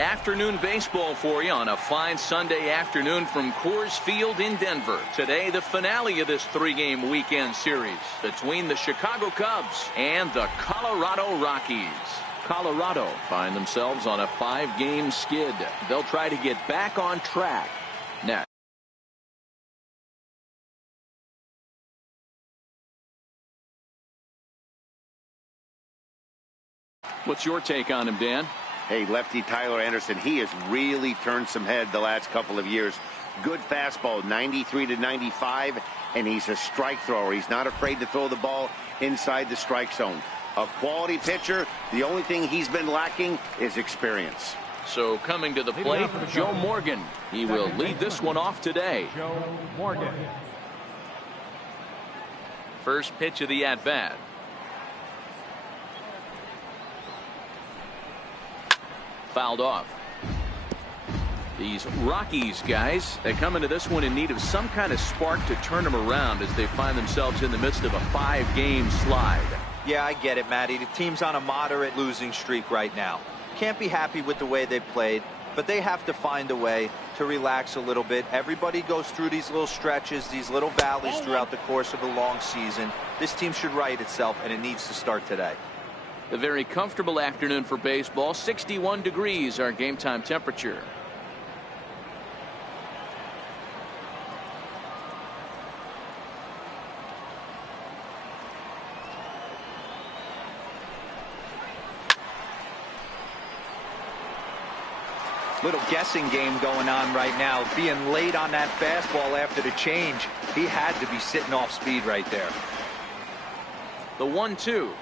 Afternoon baseball for you on a fine Sunday afternoon from Coors Field in Denver. Today, the finale of this three-game weekend series between the Chicago Cubs and the Colorado Rockies. Colorado find themselves on a 5-game skid. They'll try to get back on track next. What's your take on him, Dan? Hey, lefty Tyler Anderson, he has really turned some head the last couple of years. Good fastball, 93 to 95, and he's a strike thrower. He's not afraid to throw the ball inside the strike zone. A quality pitcher. The only thing he's been lacking is experience. So coming to the plate, Joe Morgan. He will lead this one off today. Joe Morgan. First pitch of the at-bat. Fouled off. These Rockies guys, they come into this one in need of some kind of spark to turn them around as they find themselves in the midst of a 5-game slide. Yeah, I get it, Matty. The team's on a moderate losing streak right now. Can't be happy with the way they played, but they have to find a way to relax a little bit. Everybody goes through these little stretches, these little valleys throughout the course of a long season. This team should right itself, and it needs to start today. A very comfortable afternoon for baseball. 61 degrees our game time temperature. Little guessing game going on right now. Being late on that fastball after the change. He had to be sitting off speed right there. The 1-2.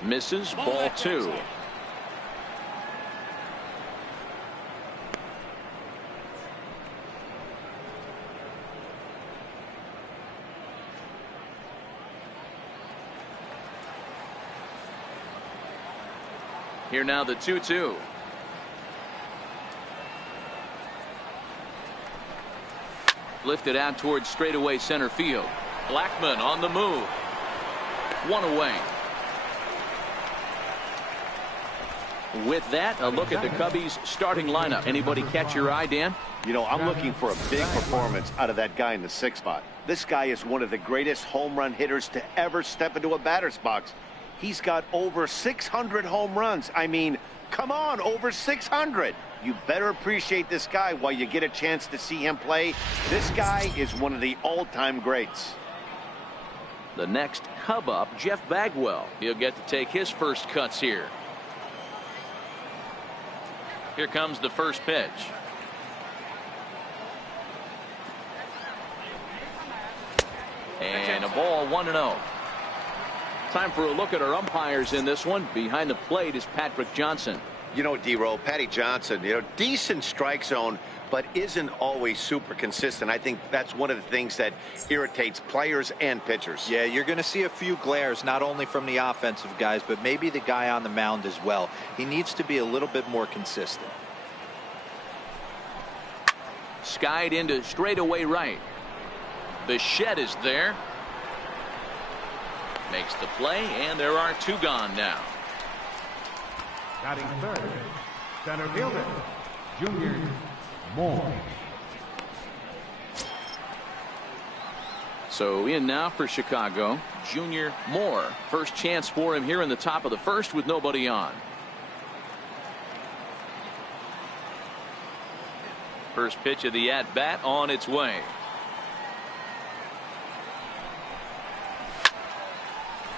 Misses, ball 2. Here now the 2-2. Lifted out towards straightaway center field. Blackmon on the move. One away. With that, a look at the Cubbies starting lineup. Anybody catch your eye, Dan? You know, I'm looking for a big performance out of that guy in the 6th spot. This guy is one of the greatest home run hitters to ever step into a batter's box. He's got over 600 home runs. I mean, come on, over 600. You better appreciate this guy while you get a chance to see him play. This guy is one of the all-time greats. The next Cub up, Jeff Bagwell. He'll get to take his first cuts here. Here comes the first pitch. And a ball, 1-0. Time for a look at our umpires in this one. Behind the plate is Patrick Johnson. You know, D-Roll, Patty Johnson, you know, decent strike zone, but isn't always super consistent. I think that's one of the things that irritates players and pitchers. Yeah, you're going to see a few glares, not only from the offensive guys, but maybe the guy on the mound as well. He needs to be a little bit more consistent. Skied into straightaway right. The shed is there. Makes the play, and there are 2 gone now. Batting third, center fielder, Junior Moore. So in now for Chicago, Junior Moore. First chance for him here in the top of the first with nobody on. First pitch of the at-bat on its way.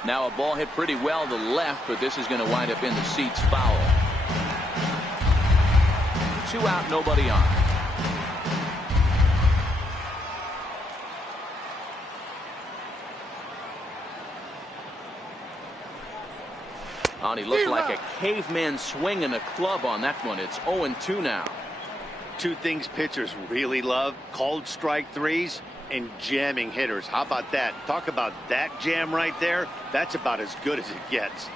Now a ball hit pretty well to the left, but this is going to wind up in the seats foul. 2 out, nobody on. Oh, and he looked like a caveman swinging a club on that one. It's 0-2 now. 2 things pitchers really love: called strike threes and jamming hitters. How about that? Talk about that jam right there. That's about as good as it gets.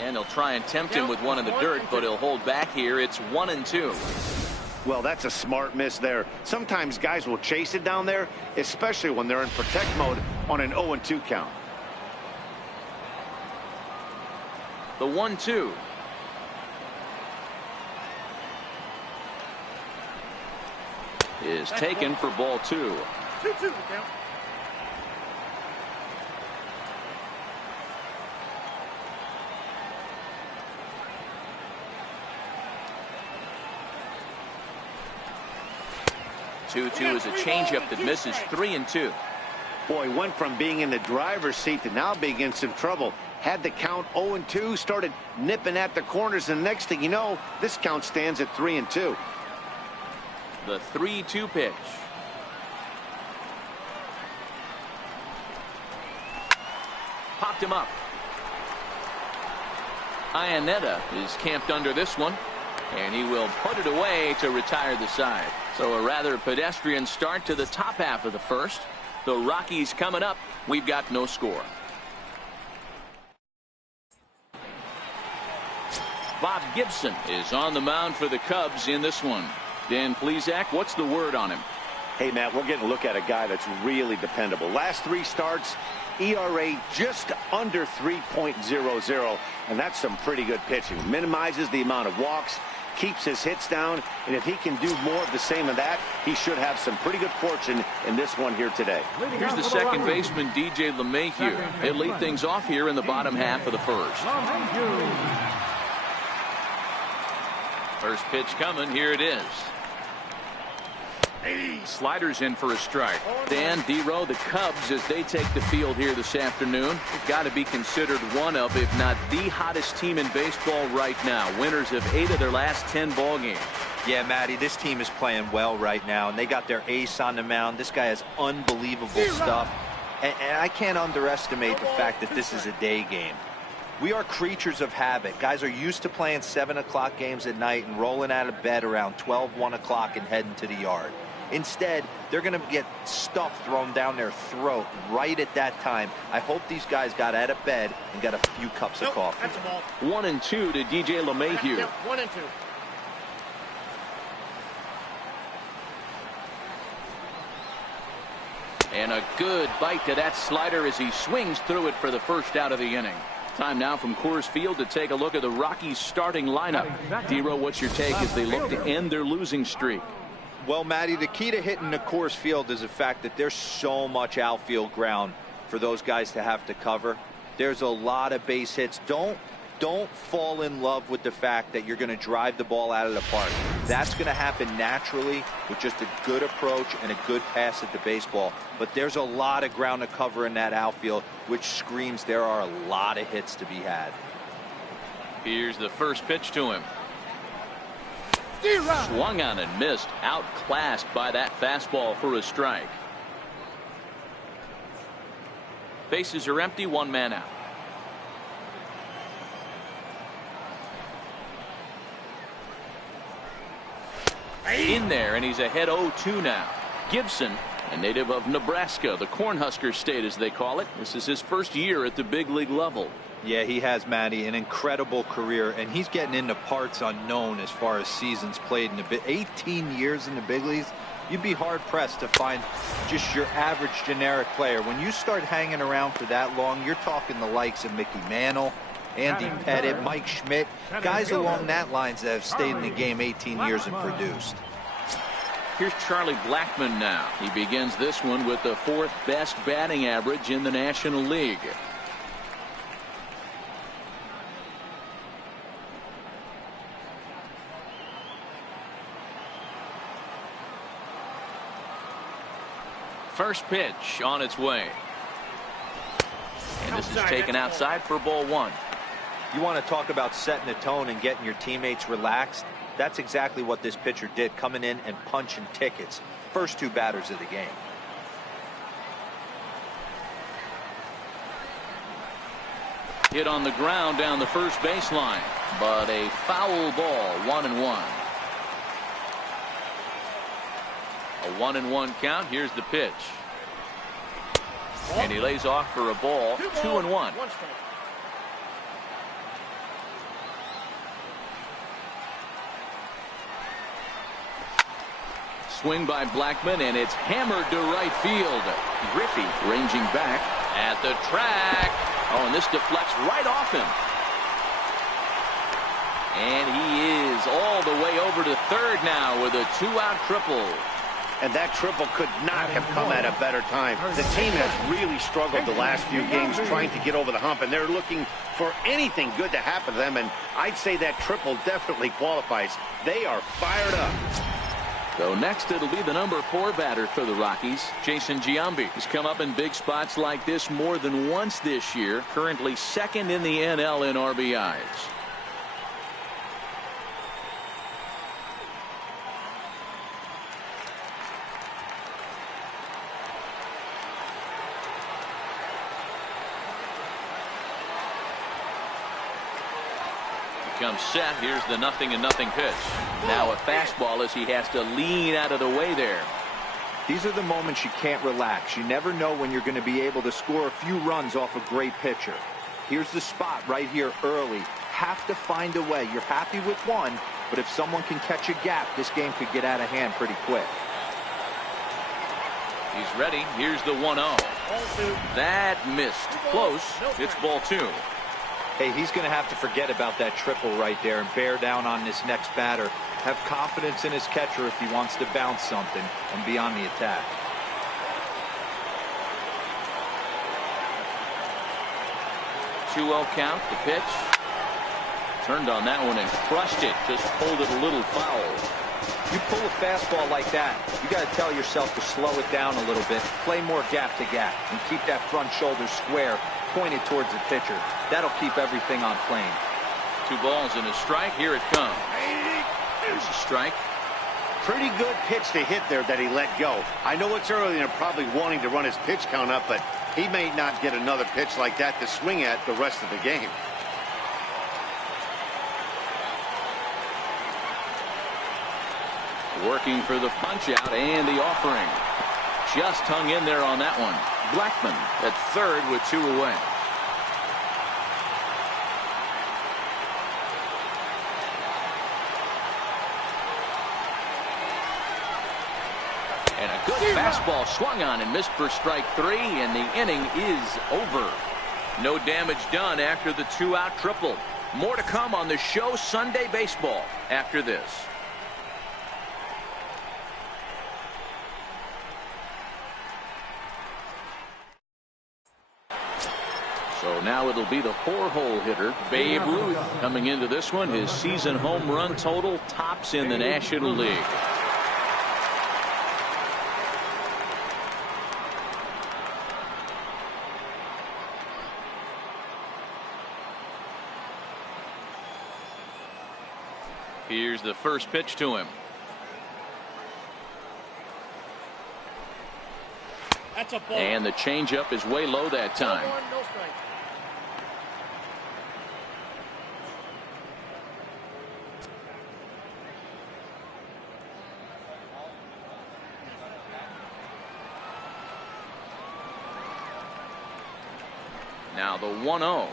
And he'll try and tempt him with one in the dirt, but he'll hold back here. It's 1-2. Well, that's a smart miss there. Sometimes guys will chase it down there, especially when they're in protect mode on an 0-2 count. The 1-2. Is taken for ball 2. 2-2 to count. Two is a changeup that misses. 3-2. Boy, went from being in the driver's seat to now being in some trouble. Had the count 0-2, started nipping at the corners, and the next thing you know, this count stands at 3-2. The 3-2 pitch. Popped him up. Iannetta is camped under this one, and he will put it away to retire the side. So a rather pedestrian start to the top half of the first. The Rockies coming up. We've got no score. Bob Gibson is on the mound for the Cubs in this one. Dan Plesac, what's the word on him? Hey, Matt, we're getting a look at a guy that's really dependable. Last 3 starts, ERA just under 3.00, and that's some pretty good pitching. Minimizes the amount of walks, keeps his hits down, and if he can do more of the same of that, he should have some pretty good fortune in this one here today. Here's the second baseman, DJ LeMahieu. He'll lead things off here in the bottom half of the first. First pitch coming. Here it is. Sliders in for a strike. Dan, D-Row, the Cubs, as they take the field here this afternoon, got to be considered one of, if not the hottest team in baseball right now. Winners of 8 of their last 10 ball games. Yeah, Matty, this team is playing well right now, and they got their ace on the mound. This guy has unbelievable stuff, and I can't underestimate the fact that this is a day game. We are creatures of habit. Guys are used to playing 7 o'clock games at night and rolling out of bed around 12, 1 o'clock and heading to the yard. Instead, they're going to get stuff thrown down their throat right at that time. I hope these guys got out of bed and got a few cups of coffee. That's a ball. 1-2 to DJ LeMahieu. 1-2. And a good bite to that slider as he swings through it for the first out of the inning. Time now from Coors Field to take a look at the Rockies starting lineup. D-Row, what's your take as they look to end their losing streak? Well, Matty, the key to hitting the Coors Field is the fact that there's so much outfield ground for those guys to have to cover. There's a lot of base hits. Don't fall in love with the fact that you're going to drive the ball out of the park. That's going to happen naturally with just a good approach and a good pass at the baseball. But there's a lot of ground to cover in that outfield, which screams there are a lot of hits to be had. Here's the first pitch to him. Swung on and missed. Outclassed by that fastball for a strike. Bases are empty. 1 man out. In there, and he's ahead 0-2 now. Gibson, a native of Nebraska, the Cornhusker State as they call it. This is his first year at the big league level. Yeah, he has, Matty, an incredible career, and he's getting into parts unknown as far as seasons played in the 18 years in the big leagues. You'd be hard-pressed to find just your average generic player. When you start hanging around for that long, you're talking the likes of Mickey Mantle, Andy Pettit, Mike Schmidt, guys along that lines that have stayed in the game 18 years and produced. Here's Charlie Blackmon now. He begins this one with the 4th best batting average in the National League. First pitch on its way. And this is taken outside for ball 1. You want to talk about setting the tone and getting your teammates relaxed? That's exactly what this pitcher did, coming in and punching tickets. First 2 batters of the game. Hit on the ground down the first baseline, but a foul ball. 1-1. A 1-1 count. Here's the pitch. And he lays off for a ball. 2-1. swing by Blackmon, and it's hammered to right field. Griffey ranging back at the track. Oh, and this deflects right off him. And he is all the way over to third now with a 2-out triple. And that triple could not have come at a better time. The team has really struggled the last few games trying to get over the hump, and they're looking for anything good to happen to them, and I'd say that triple definitely qualifies. They are fired up. So next it'll be the number 4 batter for the Rockies, Jason Giambi. He's come up in big spots like this more than once this year, currently second in the NL in RBIs. Comes set. Here's the 0-0 pitch. Now a fastball as he has to lean out of the way there. These are the moments you can't relax. You never know when you're going to be able to score a few runs off a great pitcher. Here's the spot right here early. Have to find a way. You're happy with one, but if someone can catch a gap, this game could get out of hand pretty quick. He's ready. Here's the 1-0. That missed. Close. It's ball 2. Hey, he's going to have to forget about that triple right there and bear down on this next batter. Have confidence in his catcher if he wants to bounce something and be on the attack. Two-0 count. The pitch. Turned on that one and crushed it. Just pulled it a little foul. You pull a fastball like that, you got to tell yourself to slow it down a little bit, play more gap to gap, and keep that front shoulder square, pointed towards the pitcher. That'll keep everything on plane. 2 balls and a strike. Here it comes. There's a strike. Pretty good pitch to hit there that he let go. I know it's early and they're probably wanting to run his pitch count up, but he may not get another pitch like that to swing at the rest of the game. Working for the punch out and the offering. Just hung in there on that one. Blackmon at third with 2 away. And a good fastball swung on and missed for strike 3, and the inning is over. No damage done after the 2-out triple. More to come on the show Sunday Baseball after this. So now it'll be the 4-hole hitter, Babe Ruth, coming into this one. His season home run total tops in the National League. Here's the first pitch to him. That's a ball. And the changeup is way low that time. No strike. Now the 1-0.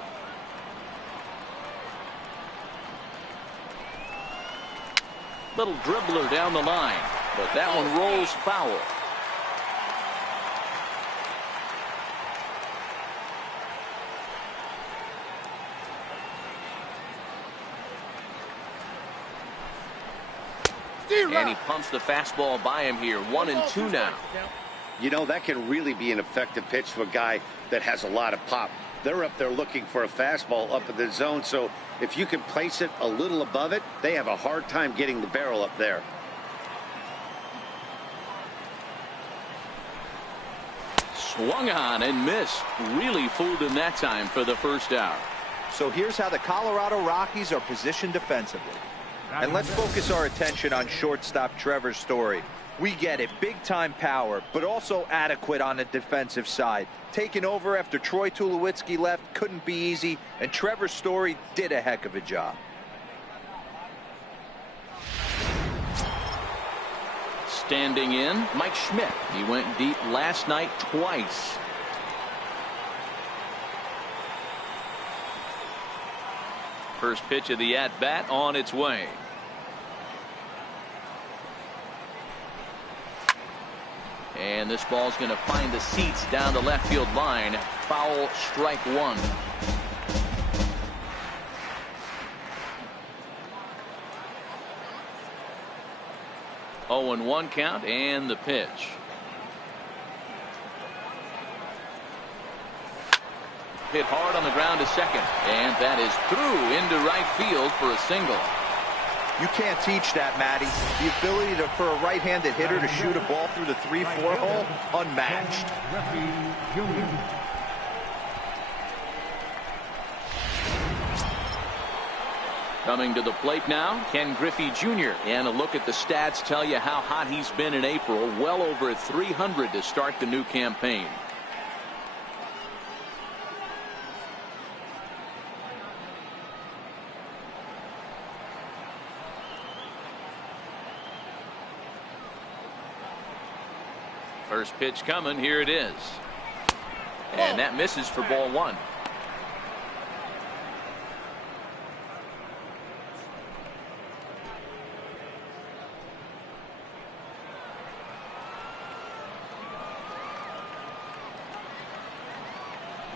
Little dribbler down the line, but that one rolls foul. And he pumps the fastball by him here. 1-2 now. You know, that can really be an effective pitch to a guy that has a lot of pop. They're up there looking for a fastball up in the zone, so if you can place it a little above it, they have a hard time getting the barrel up there. Swung on and missed. Really fooled him that time for the first out. So here's how the Colorado Rockies are positioned defensively. And let's focus our attention on shortstop Trevor Story. We get it, big-time power, but also adequate on the defensive side. Taking over after Troy Tulowitzki left couldn't be easy, and Trevor Story did a heck of a job. Standing in, Mike Schmidt. He went deep last night twice. First pitch of the at-bat on its way. And this ball's going to find the seats down the left field line. Foul, strike one. 0-1 count and the pitch. Hit hard on the ground to second, and that is through into right field for a single. You can't teach that, Matty. The ability for a right-handed hitter to shoot a ball through the 3-4 hole, unmatched. Coming to the plate now, Ken Griffey Jr. And a look at the stats tell you how hot he's been in April. Well over 300 to start the new campaign. First pitch coming. Here it is. And that misses for ball one.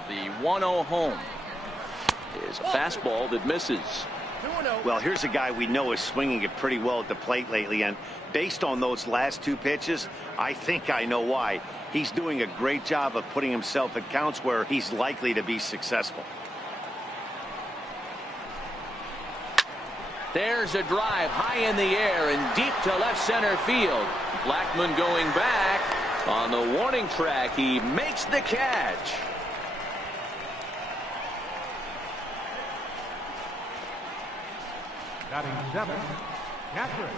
The 1-0 home is a fastball that misses. Well, here's a guy we know is swinging it pretty well at the plate lately, and based on those last two pitches, I think I know why. He's doing a great job of putting himself at counts where he's likely to be successful. There's a drive high in the air and deep to left center field. Blackmon going back on the warning track. He makes the catch. Batting seventh, catcher,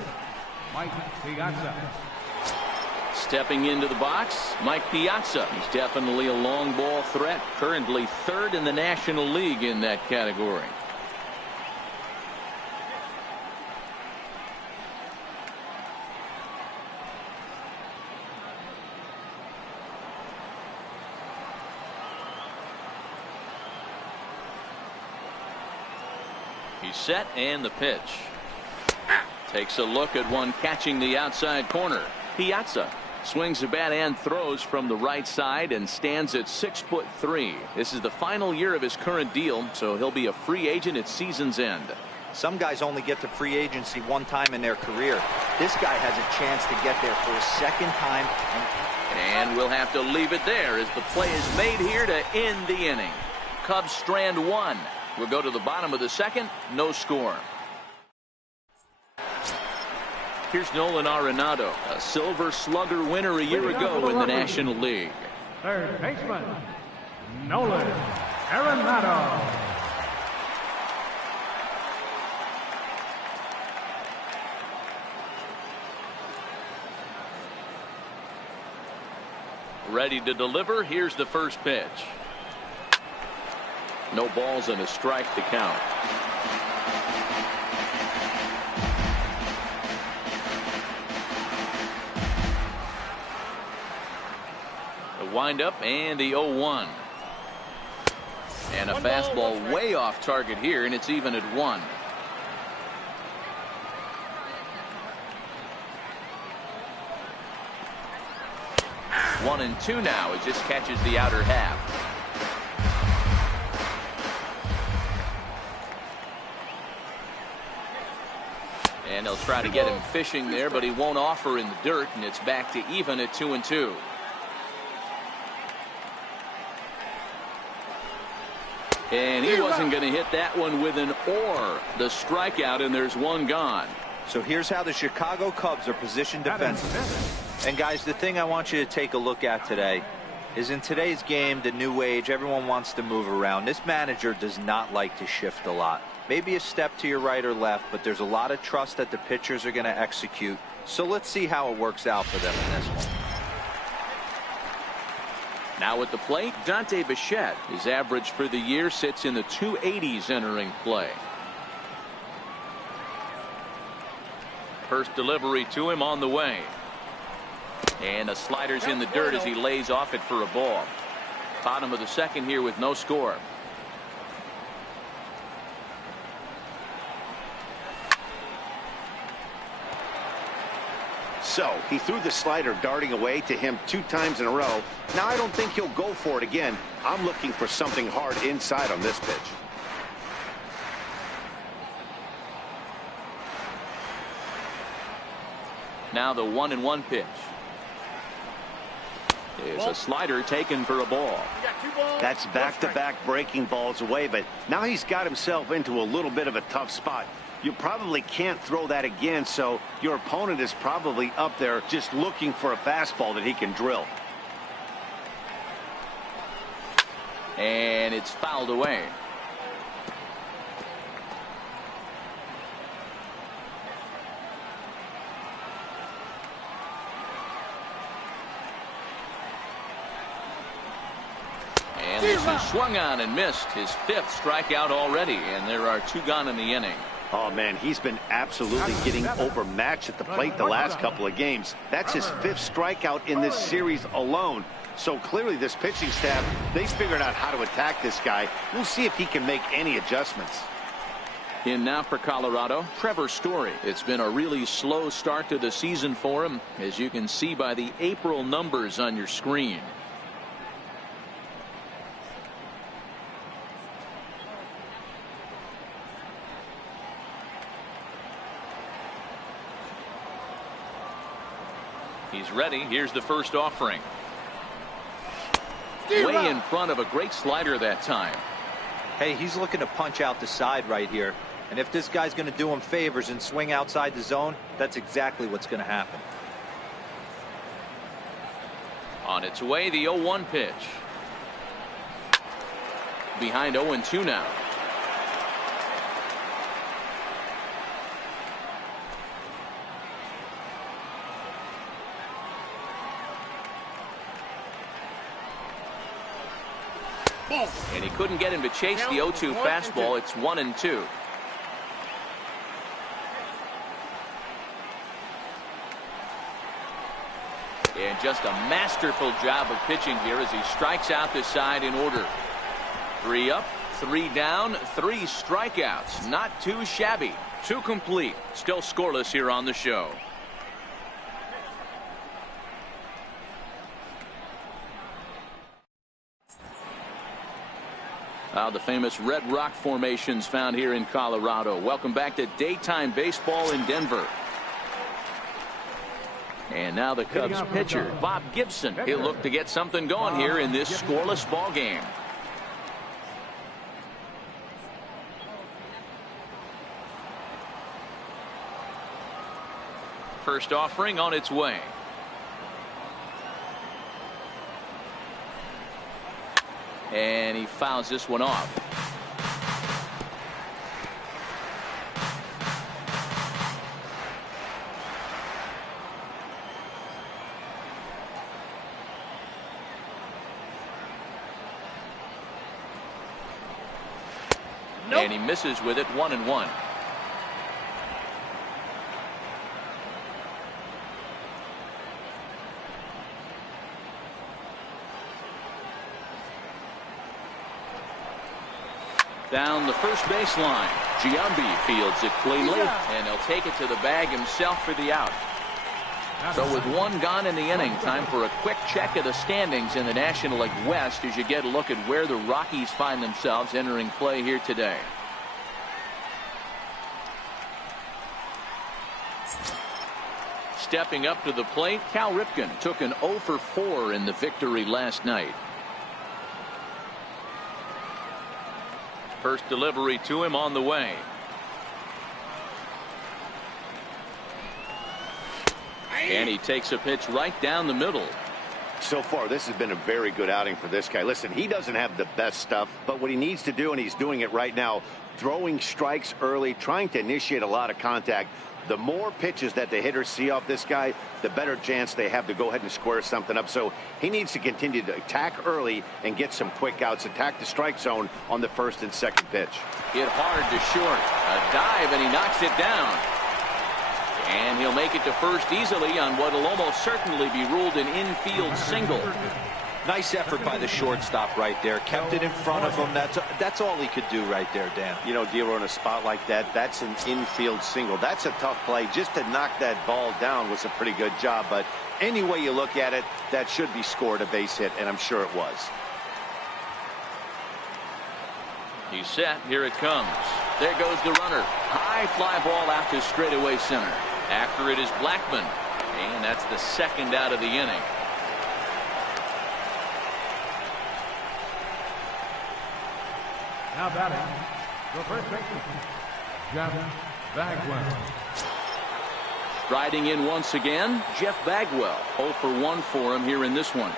Mike Piazza. Stepping into the box, Mike Piazza. He's definitely a long ball threat. Currently third in the National League in that category. He's set, and the pitch. Takes a look at one catching the outside corner. Piazza swings the bat and throws from the right side and stands at 6'3". This is the final year of his current deal, so he'll be a free agent at season's end. Some guys only get to free agency one time in their career. This guy has a chance to get there for a second time. And we'll have to leave it there as the play is made here to end the inning. Cubs strand one. We'll go to the bottom of the second. No score. Here's Nolan Arenado, a Silver Slugger winner a year ago in the National League. Third baseman, Nolan Arenado. Ready to deliver. Here's the first pitch. No balls and a strike to count. The windup and the 0-1. And a fastball way off target here, and it's even at 1. One and two now. It just catches the outer half. And they'll try to get him fishing there, but he won't offer in the dirt, and it's back to even at 2-2. And he wasn't going to hit that one with an or. The strikeout, and there's one gone. So here's how the Chicago Cubs are positioned defensively. And guys, the thing I want you to take a look at today is in today's game, the new age, everyone wants to move around. This manager does not like to shift a lot. Maybe a step to your right or left, but there's a lot of trust that the pitchers are going to execute. So let's see how it works out for them in this one. Now at the plate, Dante Bichette. His average for the year sits in the 280s entering play. First delivery to him on the way. And the slider's in the dirt as he lays off it for a ball. Bottom of the second here with no score. So he threw the slider darting away to him 2 times in a row. Now I don't think he'll go for it again. I'm looking for something hard inside on this pitch. Now the 1-1 pitch. There's a slider taken for a ball. That's back-to-back breaking balls away, but now he's got himself into a little bit of a tough spot. You probably can't throw that again, so your opponent is probably up there just looking for a fastball that he can drill. And it's fouled away. And this is swung on and missed. His 5th strikeout already, and there are 2 gone in the inning. Oh, man, he's been absolutely getting overmatched at the plate the last couple of games. That's his 5th strikeout in this series alone. So clearly this pitching staff, they figured out how to attack this guy. We'll see if he can make any adjustments. In now for Colorado, Trevor Story. It's been a really slow start to the season for him, as you can see by the April numbers on your screen. He's ready. Here's the first offering. Way in front of a great slider that time. Hey, he's looking to punch out the side right here. And if this guy's going to do him favors and swing outside the zone, that's exactly what's going to happen. On its way, the 0-1 pitch. Behind 0-2 now. And he couldn't get him to chase the 0-2 fastball. It's 1-2. And just a masterful job of pitching here as he strikes out the side in order. 3 up, 3 down, 3 strikeouts. Not too shabby. 2 complete. Still scoreless here on the show. The famous Red Rock formations found here in Colorado. Welcome back to daytime baseball in Denver. And now the Cubs pitcher, Bob Gibson. He'll look to get something going here in this scoreless ball game. First offering on its way. And he fouls this one off. Nope. And he misses with it. 1-1. Down the first baseline. Giambi fields it cleanly, and he'll take it to the bag himself for the out. So with 1 gone in the inning, time for a quick check of the standings in the National League West as you get a look at where the Rockies find themselves entering play here today. Stepping up to the plate, Cal Ripken took an 0 for 4 in the victory last night. First delivery to him on the way. And he takes a pitch right down the middle. So far, this has been a very good outing for this guy. Listen, he doesn't have the best stuff, but what he needs to do, and he's doing it right now, throwing strikes early, trying to initiate a lot of contact. The more pitches that the hitters see off this guy, the better chance they have to go ahead and square something up. So he needs to continue to attack early and get some quick outs, attack the strike zone on the first and second pitch. Hit hard to short. A dive, and he knocks it down. And he'll make it to first easily on what will almost certainly be ruled an infield single. Nice effort by the shortstop right there. Kept it in front of him. That's all he could do right there, Dan. You know, Dealer, in a spot like that, that's an infield single. That's a tough play. Just to knock that ball down was a pretty good job. But any way you look at it, that should be scored a base hit, and I'm sure it was. He's set. Here it comes. There goes the runner. High fly ball out to straightaway center. After it is Blackman. And that's the second out of the inning. Now batting, the first baseman, Jeff Bagwell. Striding in once again, Jeff Bagwell. 0 for 1 for him here in this one.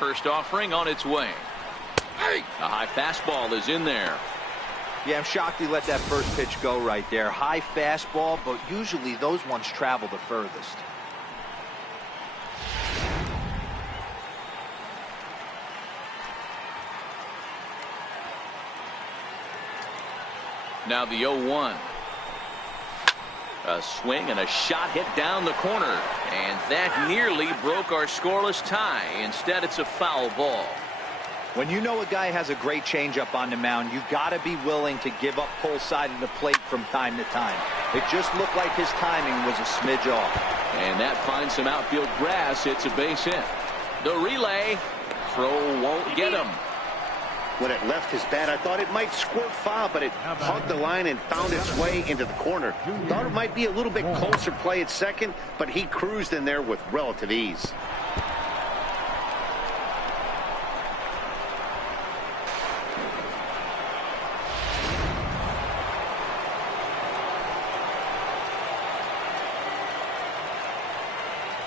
First offering on its way. A high fastball is in there. Yeah, I'm shocked he let that first pitch go right there. High fastball, but usually those ones travel the furthest. Now the 0-1. A swing and a shot hit down the corner. And that nearly broke our scoreless tie. Instead, it's a foul ball. When you know a guy has a great changeup on the mound, you got to be willing to give up pull side of the plate from time to time. It just looked like his timing was a smidge off. And that finds some outfield grass. It's a base hit. The relay. Throw won't get him. When it left his bat, I thought it might squirt foul, but it hugged the line and found its way into the corner. Thought it might be a little bit closer play at second, but he cruised in there with relative ease.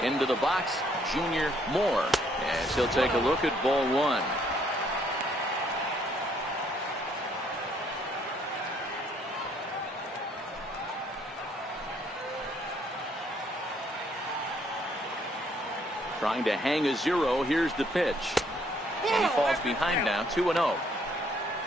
Into the box, Junior Moore, as he'll take a look at ball one. Trying to hang a zero. Here's the pitch. And he falls behind now, 2-0.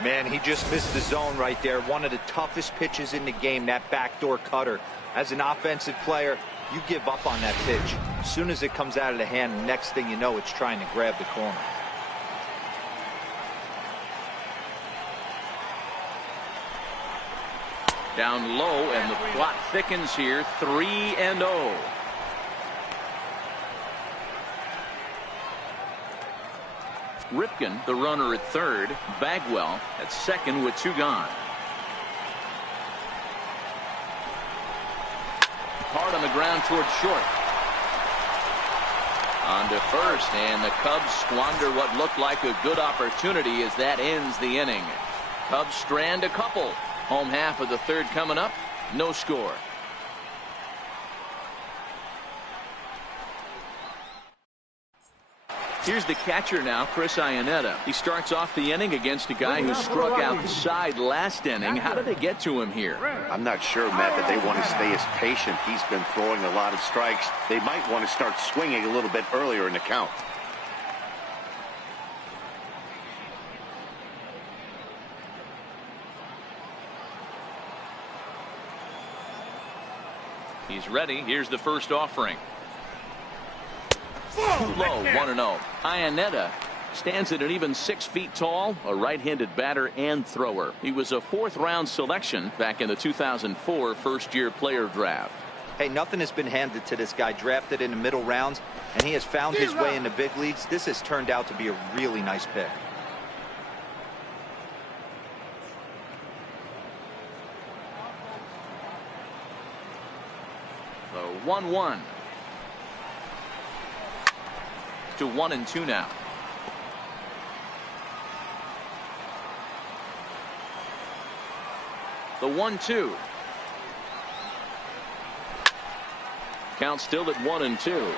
Man, he just missed the zone right there. One of the toughest pitches in the game, that backdoor cutter. As an offensive player, you give up on that pitch. As soon as it comes out of the hand, next thing you know, it's trying to grab the corner. Down low, and the plot thickens here, 3-0. Ripken, the runner at third. Bagwell at second with 2 gone. Hard on the ground towards short. On to first, and the Cubs squander what looked like a good opportunity as that ends the inning. Cubs strand a couple. Home half of the third coming up. No score. Here's the catcher now, Chris Iannetta. He starts off the inning against a guy who struck outside last inning. How did they get to him here? I'm not sure, Matt, that they want to stay as patient. He's been throwing a lot of strikes. They might want to start swinging a little bit earlier in the count. He's ready. Here's the first offering. Too low, 1-0. Iannetta stands at an even 6 feet tall, a right-handed batter and thrower. He was a 4th-round selection back in the 2004 first-year player draft. Hey, nothing has been handed to this guy. Drafted in the middle rounds, and he has found his way in the big leagues. This has turned out to be a really nice pick. The 1-1. To 1-2 now. The 1-2. Count still at 1-2.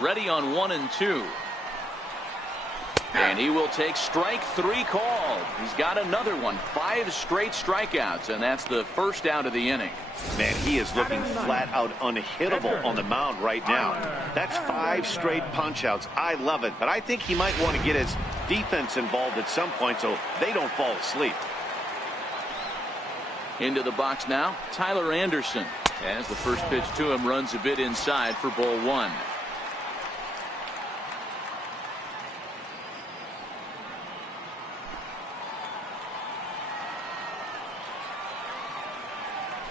Ready on 1-2. And he will take strike 3 called. He's got another one. 5 straight strikeouts, and that's the first out of the inning. Man, he is looking flat out unhittable on the mound right now. That's 5 straight punch-outs. I love it, but I think he might want to get his defense involved at some point so they don't fall asleep. Into the box now, Tyler Anderson. As the first pitch to him runs a bit inside for ball 1.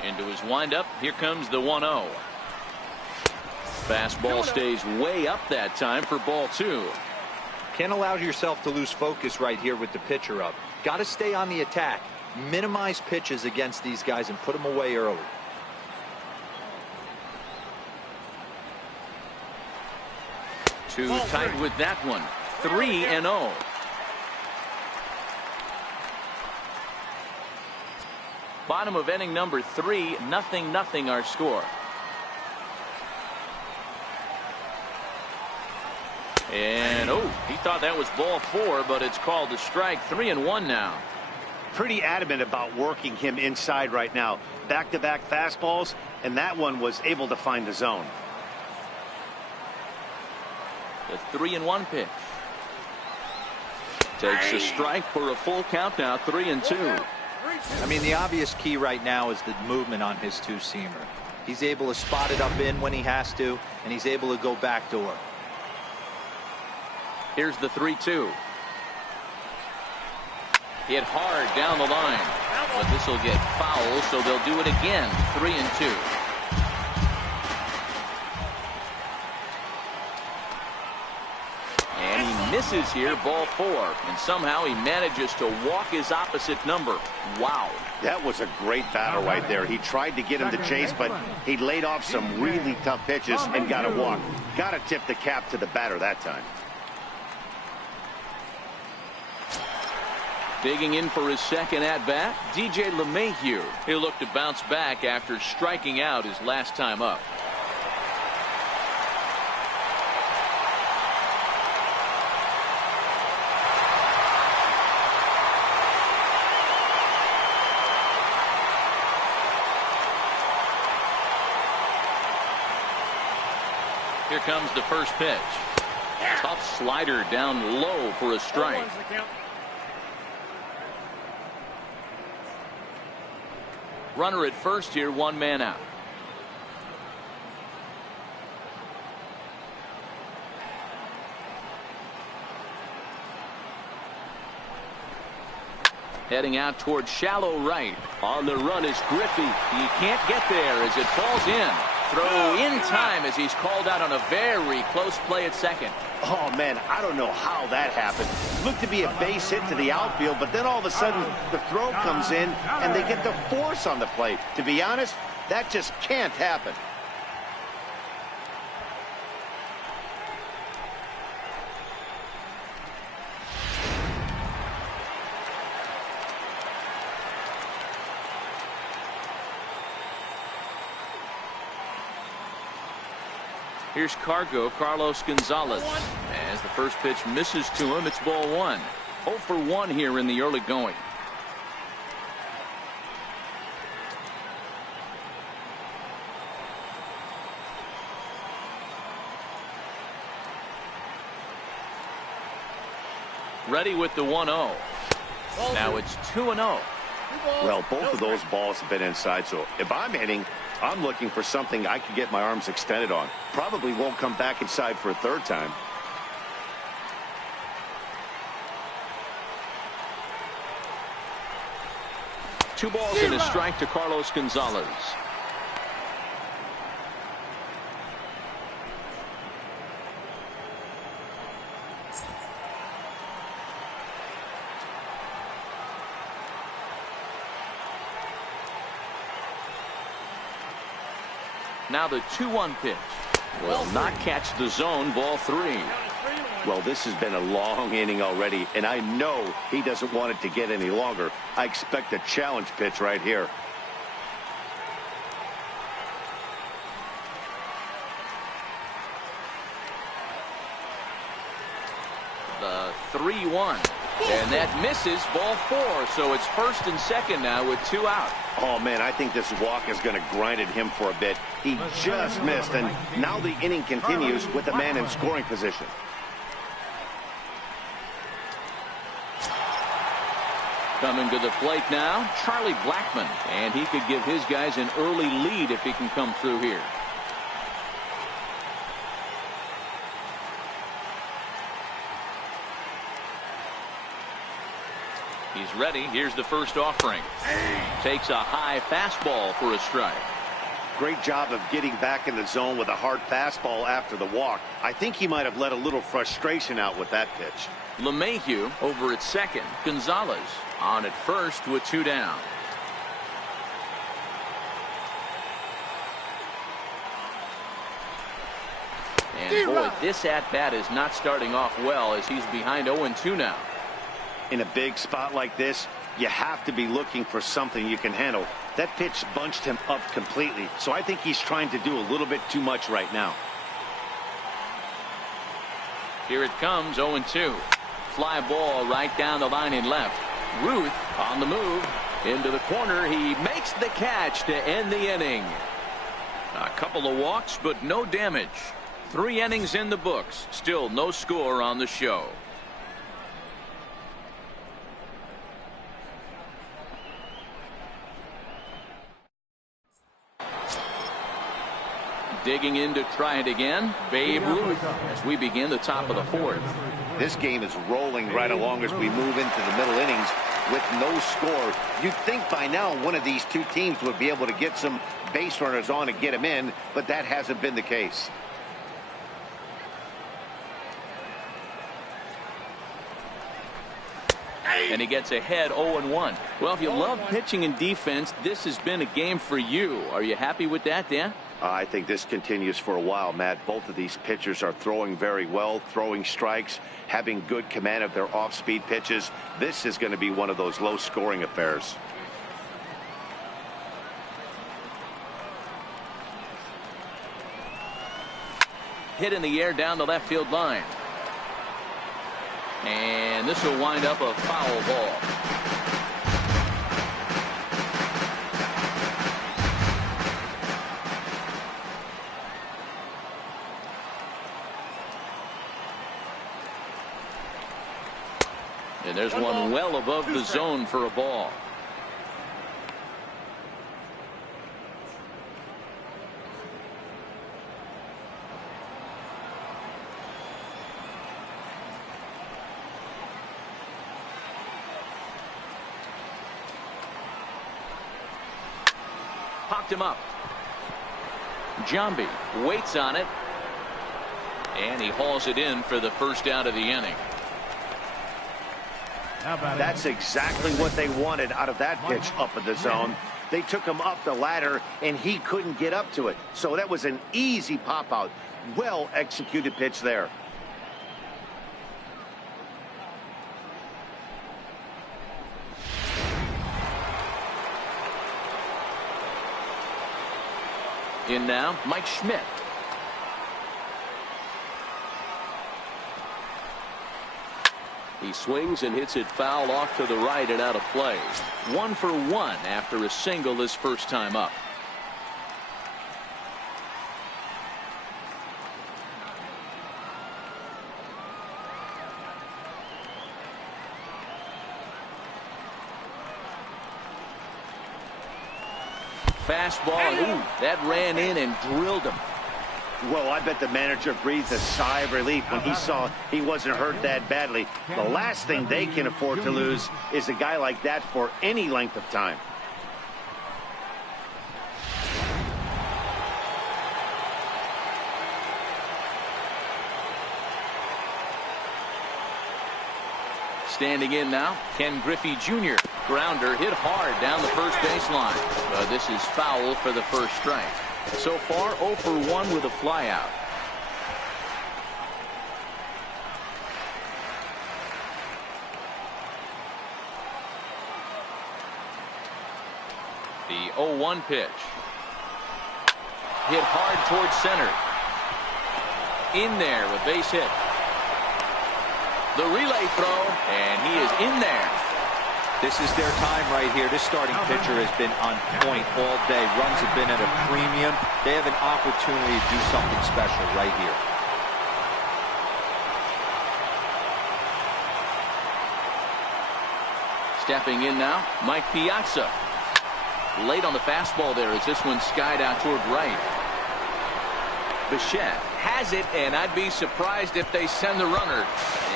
Into his windup. Here comes the 1-0. Fastball stays way up that time for ball 2. Can't allow yourself to lose focus right here with the pitcher up. Got to stay on the attack. Minimize pitches against these guys and put them away early. Too tight with that one. 3-0. Bottom of inning number 3, 0-0 our score. And he thought that was ball 4, but it's called a strike. 3-1 now. Pretty adamant about working him inside right now. Back-to-back fastballs, and that one was able to find the zone. The 3-1 pitch. Takes a strike for a full count now. 3-2. I mean, the obvious key right now is the movement on his two-seamer. He's able to spot it up in when he has to, and he's able to go backdoor. Here's the 3-2. Hit hard down the line, but this will get foul, so they'll do it again. 3-2. And he misses here, ball 4, and somehow he manages to walk his opposite number. Wow. That was a great battle right there. He tried to get him to chase, but he laid off some really tough pitches and got a walk. Got to tip the cap to the batter that time. Digging in for his second at-bat, DJ LeMahieu. He'll look to bounce back after striking out his last time up. Here comes the first pitch. Tough slider down low for a strike. Runner at first here, 1 man out. Heading out towards shallow right. On the run is Griffey. He can't get there as it falls in. Throw in time as he's called out on a very close play at second. Oh, man, I don't know how that happened. Looked to be a base hit to the outfield, but then all of a sudden the throw comes in and they get the force on the plate. To be honest, that just can't happen. Here's Carlos Gonzalez. As the first pitch misses to him, it's ball 1. 0 for 1 here in the early going. Ready with the 1-0. Now it's 2-0. Well, both of those balls have been inside, so if I'm hitting, I'm looking for something I can get my arms extended on. Probably won't come back inside for a third time. Two balls and a strike to Carlos Gonzalez. Now the 2-1 pitch will not catch the zone. Ball 3. Well, this has been a long inning already, and I know he doesn't want it to get any longer. I expect a challenge pitch right here. The 3-1. And that misses, ball 4. So it's 1st and 2nd now with 2 out. Oh, man, I think this walk is going to grind at him for a bit. He just missed, and now the inning continues with a man in scoring position. Coming to the plate now, Charlie Blackmon. And he could give his guys an early lead if he can come through here. He's ready. Here's the first offering. Takes a high fastball for a strike. Great job of getting back in the zone with a hard fastball after the walk. I think he might have let a little frustration out with that pitch. LeMahieu over at second. Gonzalez on at first with 2 down. And boy, this at-bat is not starting off well as he's behind 0-2 now. In a big spot like this, you have to be looking for something you can handle. That pitch bunched him up completely, so I think he's trying to do a little bit too much right now. Here it comes, 0-2. Fly ball right down the line in left. Ruth on the move. Into the corner. He makes the catch to end the inning. A couple of walks, but no damage. 3 innings in the books. Still no score on the show. Digging in to try it again, Babe Ruth, as we begin the top of the 4th. This game is rolling right along as we move into the middle innings with no score. You'd think by now one of these two teams would be able to get some base runners on and get them in, but that hasn't been the case. And he gets ahead 0-1. Well, if you love pitching and defense, this has been a game for you. Are you happy with that, Dan? I think this continues for a while, Matt. Both of these pitchers are throwing very well, throwing strikes, having good command of their off-speed pitches. This is going to be one of those low-scoring affairs. Hit in the air down the left field line. And this will wind up a foul ball. And there's one well above the zone for a ball. Popped him up. Jambi waits on it. And he hauls it in for the first out of the inning. That's exactly what they wanted out of that pitch up in the zone. They took him up the ladder, and he couldn't get up to it. So that was an easy pop-out. Well-executed pitch there. In now, Mike Schmidt. He swings and hits it foul off to the right and out of play. 1 for 1 after a single his first time up. Fastball, and ooh, that ran in and drilled him. Well, I bet the manager breathed a sigh of relief when he saw he wasn't hurt that badly. The last thing they can afford to lose is a guy like that for any length of time. Standing in now, Ken Griffey Jr. Grounder hit hard down the first baseline. This is foul for the first strike. So far, 0 for 1 with a flyout. The 0-1 pitch. Hit hard towards center. In there, a base hit. The relay throw, and he is in there. This is their time right here. This starting pitcher has been on point all day. Runs have been at a premium. They have an opportunity to do something special right here. Stepping in now, Mike Piazza. Late on the fastball there as this one skied out toward right. Bichette has it, and I'd be surprised if they send the runner.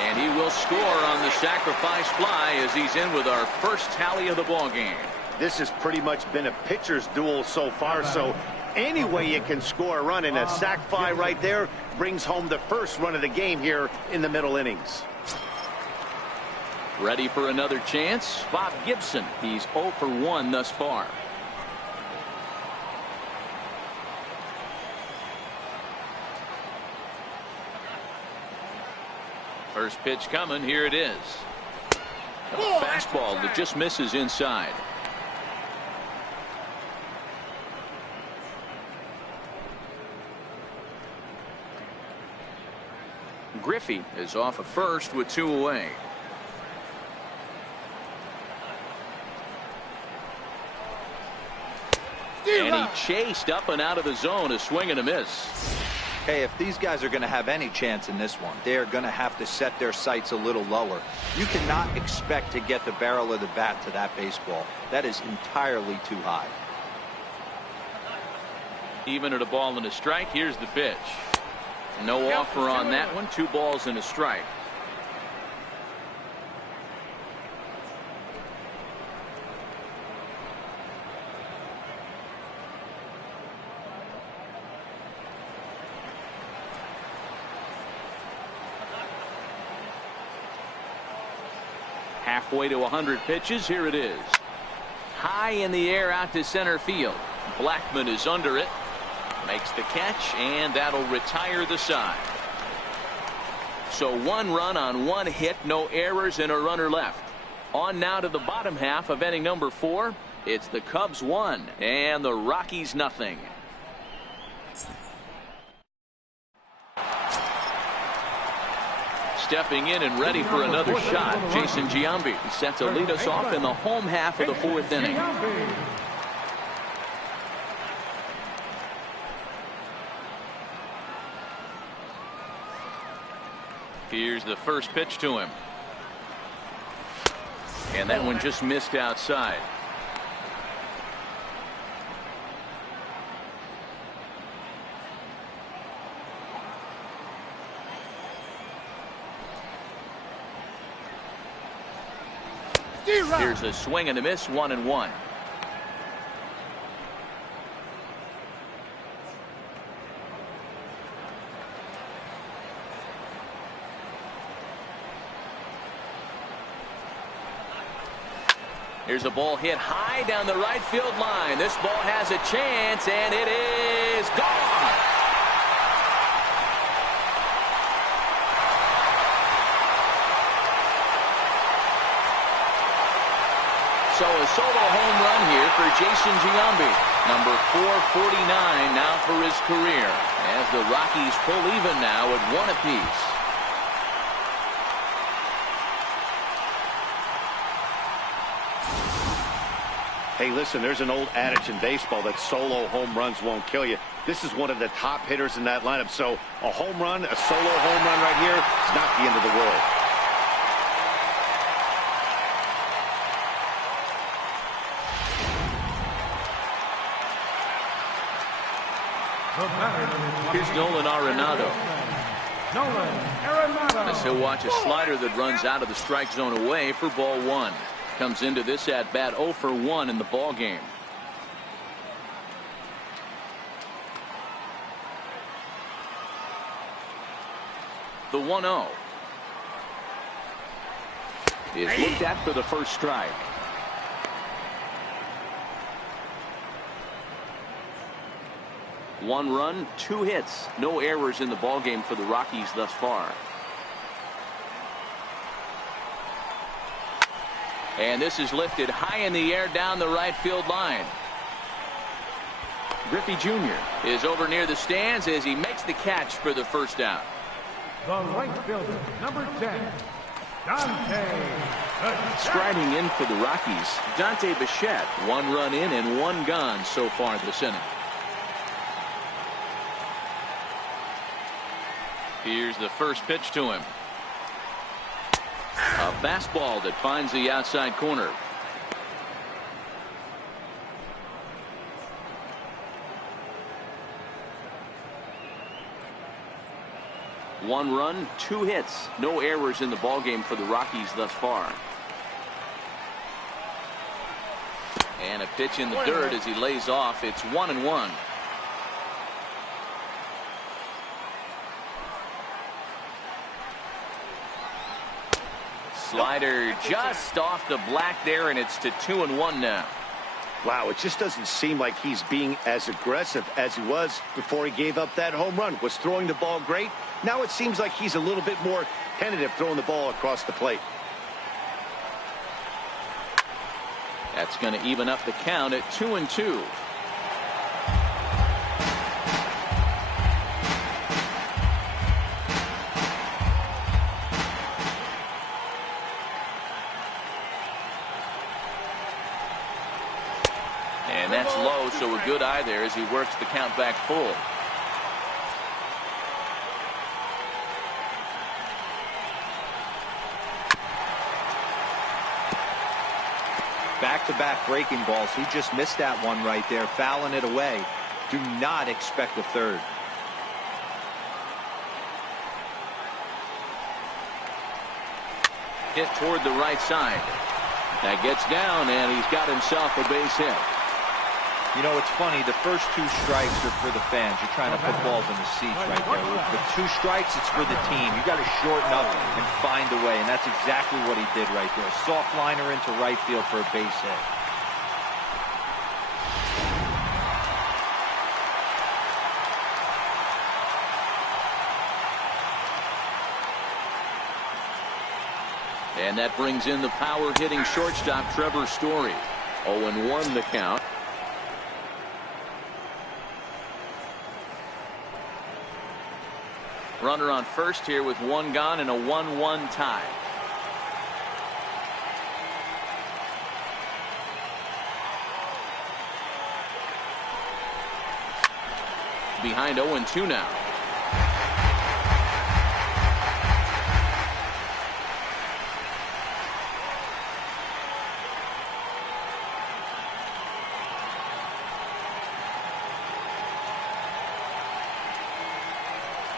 And he will score on the sacrifice fly as he's in with our first tally of the ball game. This has pretty much been a pitcher's duel so far, so any way you can score a run, in a sac fly right there brings home the first run of the game here in the middle innings. Ready for another chance? Bob Gibson. He's 0 for 1 thus far. First pitch coming. Here it is. A fastball that just misses inside. Griffey is off at first with 2 away. And he chased up and out of the zone, a swing and a miss. Hey, if these guys are going to have any chance in this one, they're going to have to set their sights a little lower. You cannot expect to get the barrel of the bat to that baseball. That is entirely too high. Even at a ball and a strike, here's the pitch. No offer on that one. 2 balls and a strike. Halfway to 100 pitches. Here it is. High in the air out to center field. Blackman is under it. Makes the catch, and that'll retire the side. So 1 run on 1 hit, no errors, and a runner left. On now to the bottom half of inning number 4. It's the Cubs 1 and the Rockies nothing. Stepping in and ready for another shot, Jason Giambi set to lead us off in the home half of the 4th inning. Here's the first pitch to him. And that one just missed outside. Here's a swing and a miss, 1-1. Here's a ball hit high down the right field line. This ball has a chance, and it is gone. So a solo home run here for Jason Giambi. Number 449 now for his career. As the Rockies pull even now at 1 apiece. Hey, listen, there's an old adage in baseball that solo home runs won't kill you. This is one of the top hitters in that lineup. So a home run, a solo home run right here, it's not the end of the world. Here's Nolan Arenado. As he'll watch a slider that runs out of the strike zone away for ball 1. Comes into this at bat 0 for 1 in the ball game. The 1-0 is looked at for the first strike. One run, 2 hits, no errors in the ball game for the Rockies thus far. And this is lifted high in the air down the right field line. Griffey Jr. is over near the stands as he makes the catch for the first out. The right fielder, number 10, Striding in for the Rockies, Dante Bichette. 1 run in and 1 gone so far this inning. Here's the first pitch to him. A fastball that finds the outside corner. One run, 2 hits, no errors in the ballgame for the Rockies thus far. And a pitch in the dirt as he lays off. It's 1-1. Slider just off the black there, and it's to 2-1 now. Wow, it just doesn't seem like he's being as aggressive as he was before he gave up that home run. Was throwing the ball great. Now it seems like he's a little bit more tentative throwing the ball across the plate. That's going to even up the count at 2-2. And that's low, so a good eye there as he works the count back full. Back-to-back breaking balls. He just missed that one right there, fouling it away. Do not expect a third. Hit toward the right side. That gets down, and he's got himself a base hit. You know, it's funny. The first 2 strikes are for the fans. You're trying to put balls in the seats right there. With 2 strikes, it's for the team. You got to shorten up and find a way, and that's exactly what he did right there. Soft liner into right field for a base hit. And that brings in the power-hitting shortstop Trevor Story. 0-1 the count. Runner on first here with 1 gone and a 1-1 tie. Behind 0-2 now.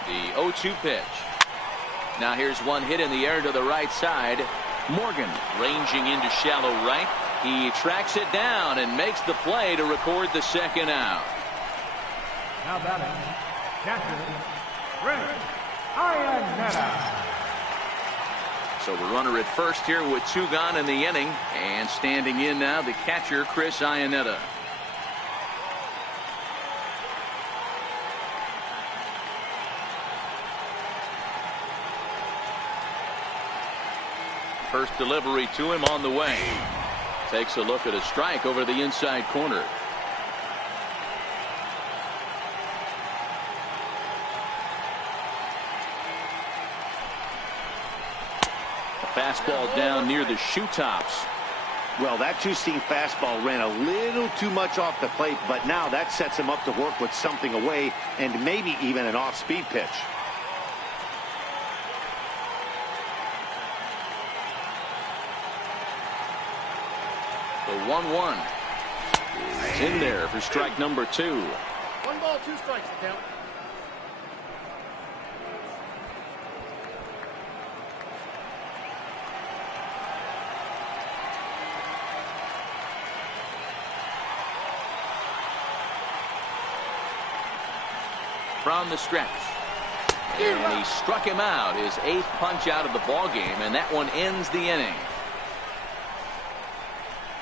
The 0-2 pitch. Now here's one hit in the air to the right side. Morgan ranging into shallow right. He tracks it down and makes the play to record the second out. Now batting, catcher, Chris Iannetta. So the runner at first here with 2 gone in the inning, and standing in now the catcher Chris Iannetta. First delivery to him on the way. Takes a look at a strike over the inside corner. A fastball down near the shoe tops. Well, that 2-seam fastball ran a little too much off the plate, but now that sets him up to work with something away and maybe even an off-speed pitch. The 1-1 is in there for strike number 2. 1 ball, 2 strikes to count. From the stretch. And he struck him out. His 8th punch out of the ball game, and that one ends the inning.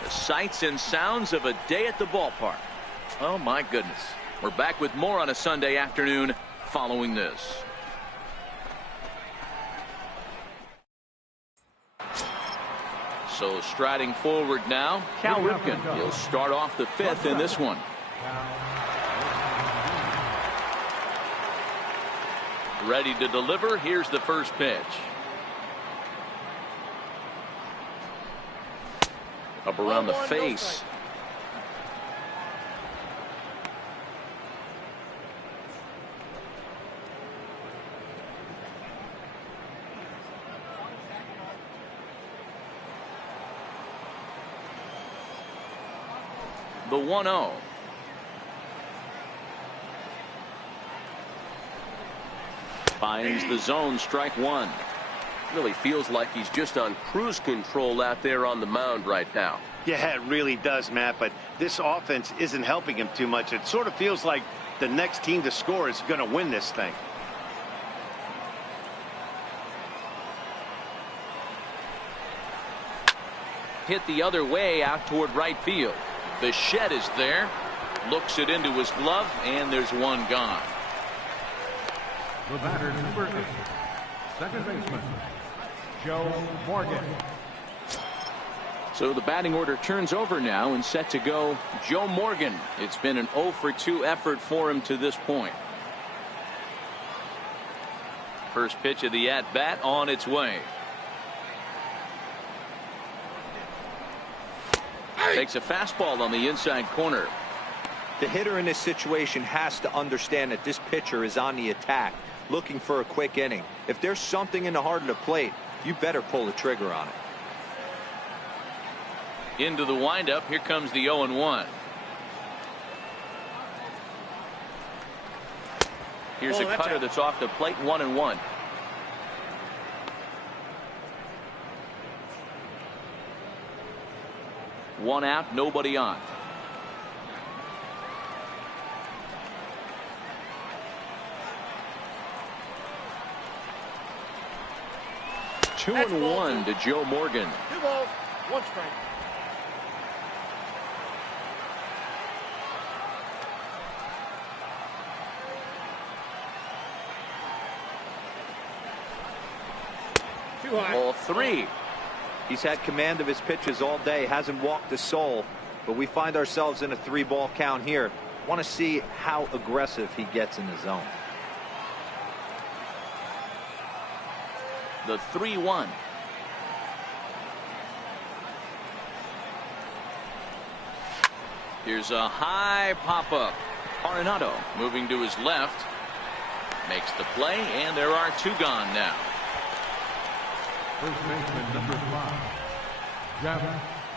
The sights and sounds of a day at the ballpark. Oh my goodness. We're back with more on a Sunday afternoon following this. So striding forward now, Cal Ripken. He'll start off the 5th in this one. Ready to deliver. Here's the first pitch. Up around the face. The 1-0. Finds the zone, strike one. Really feels like he's just on cruise control out there on the mound right now. Yeah, it really does, Matt, but this offense isn't helping him too much. It sort of feels like the next team to score is going to win this thing. Hit the other way out toward right field. The shed is there. Looks it into his glove, and there's one gone. The batter, number 8, second baseman, Joe Morgan. So the batting order turns over now and set to go Joe Morgan. It's been an 0 for 2 effort for him to this point. First pitch of the at-bat on its way. Takes a fastball on the inside corner. The hitter in this situation has to understand that this pitcher is on the attack, looking for a quick inning. If there's something in the heart of the plate, you better pull the trigger on it. Into the windup. Here comes the 0-1. Here's a cutter that's off the plate. 1-1. One out, nobody on. Two and one to Joe Morgan. 2 balls, 1 strike. Too high. Ball 3. He's had command of his pitches all day, hasn't walked a soul, but we find ourselves in a 3-ball count here. Want to see how aggressive he gets in the zone. The 3-1. Here's a high pop-up. Arenado moving to his left. Makes the play, and there are 2 gone now. First baseman, number 5, Jeff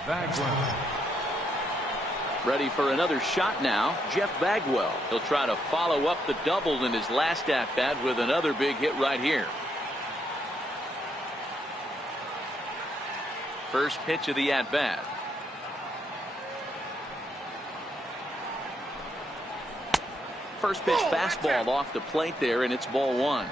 Bagwell. Ready for another shot now, Jeff Bagwell. He'll try to follow up the double in his last at-bat with another big hit right here. First pitch of the at-bat. First pitch fastball off the plate there, and it's ball 1.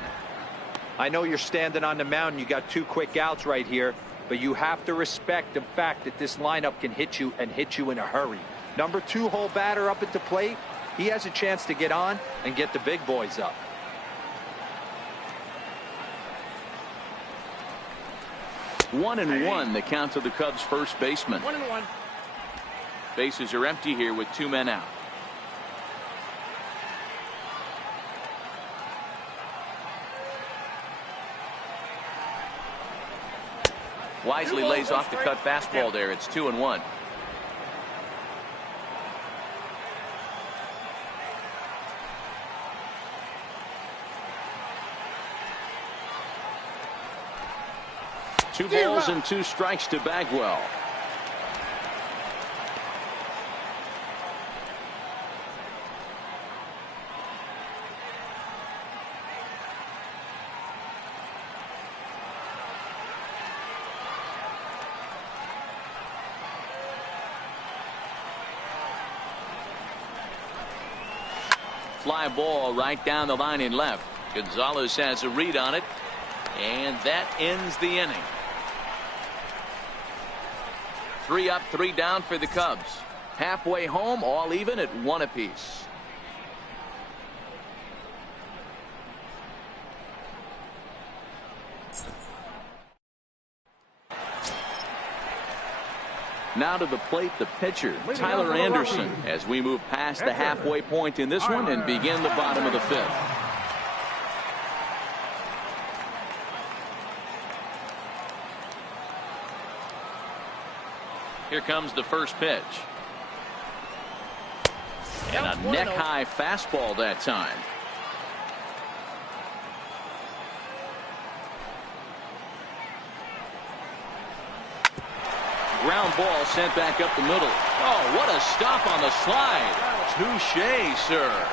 I know you're standing on the mound. You got 2 quick outs right here, but you have to respect the fact that this lineup can hit you and hit you in a hurry. Number 2 hole batter up at the plate. He has a chance to get on and get the big boys up. One and one, the count to the Cubs' first baseman. 1-1. Bases are empty here with 2 men out. Wisely lays off the cut fastball there. It's 2-1. Two balls and 2 strikes to Bagwell. Fly ball right down the line in left. Gonzalez has a read on it, and that ends the inning. 3 up, 3 down for the Cubs. Halfway home, all even at 1 apiece. Now to the plate, the pitcher, Tyler Anderson, as we move past the halfway point in this one and begin the bottom of the 5th. Here comes the first pitch. And a neck-high fastball that time. Ground ball sent back up the middle. Oh, what a stop on the slide. Touché, sir.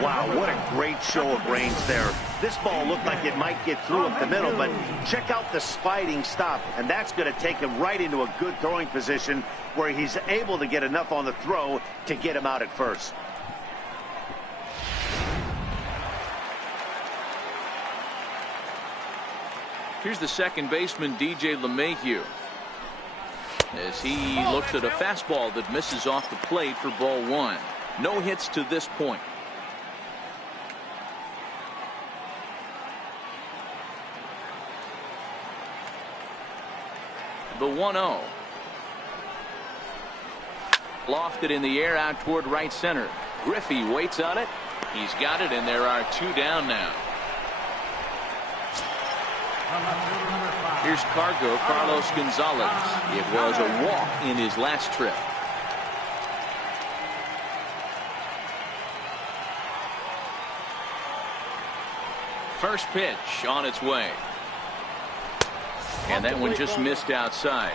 Wow, what a great show of range there. This ball looked like it might get through up the middle, but check out the sliding stop, and that's going to take him right into a good throwing position where he's able to get enough on the throw to get him out at first. Here's the second baseman, DJ LeMahieu, as he looks at a fastball that misses off the plate for ball one. No hits to this point. The 1-0. Lofted in the air out toward right center. Griffey waits on it. He's got it, and there are two down now. Here's Carlos Gonzalez. It was a walk in his last trip. First pitch on its way. And that one just missed outside.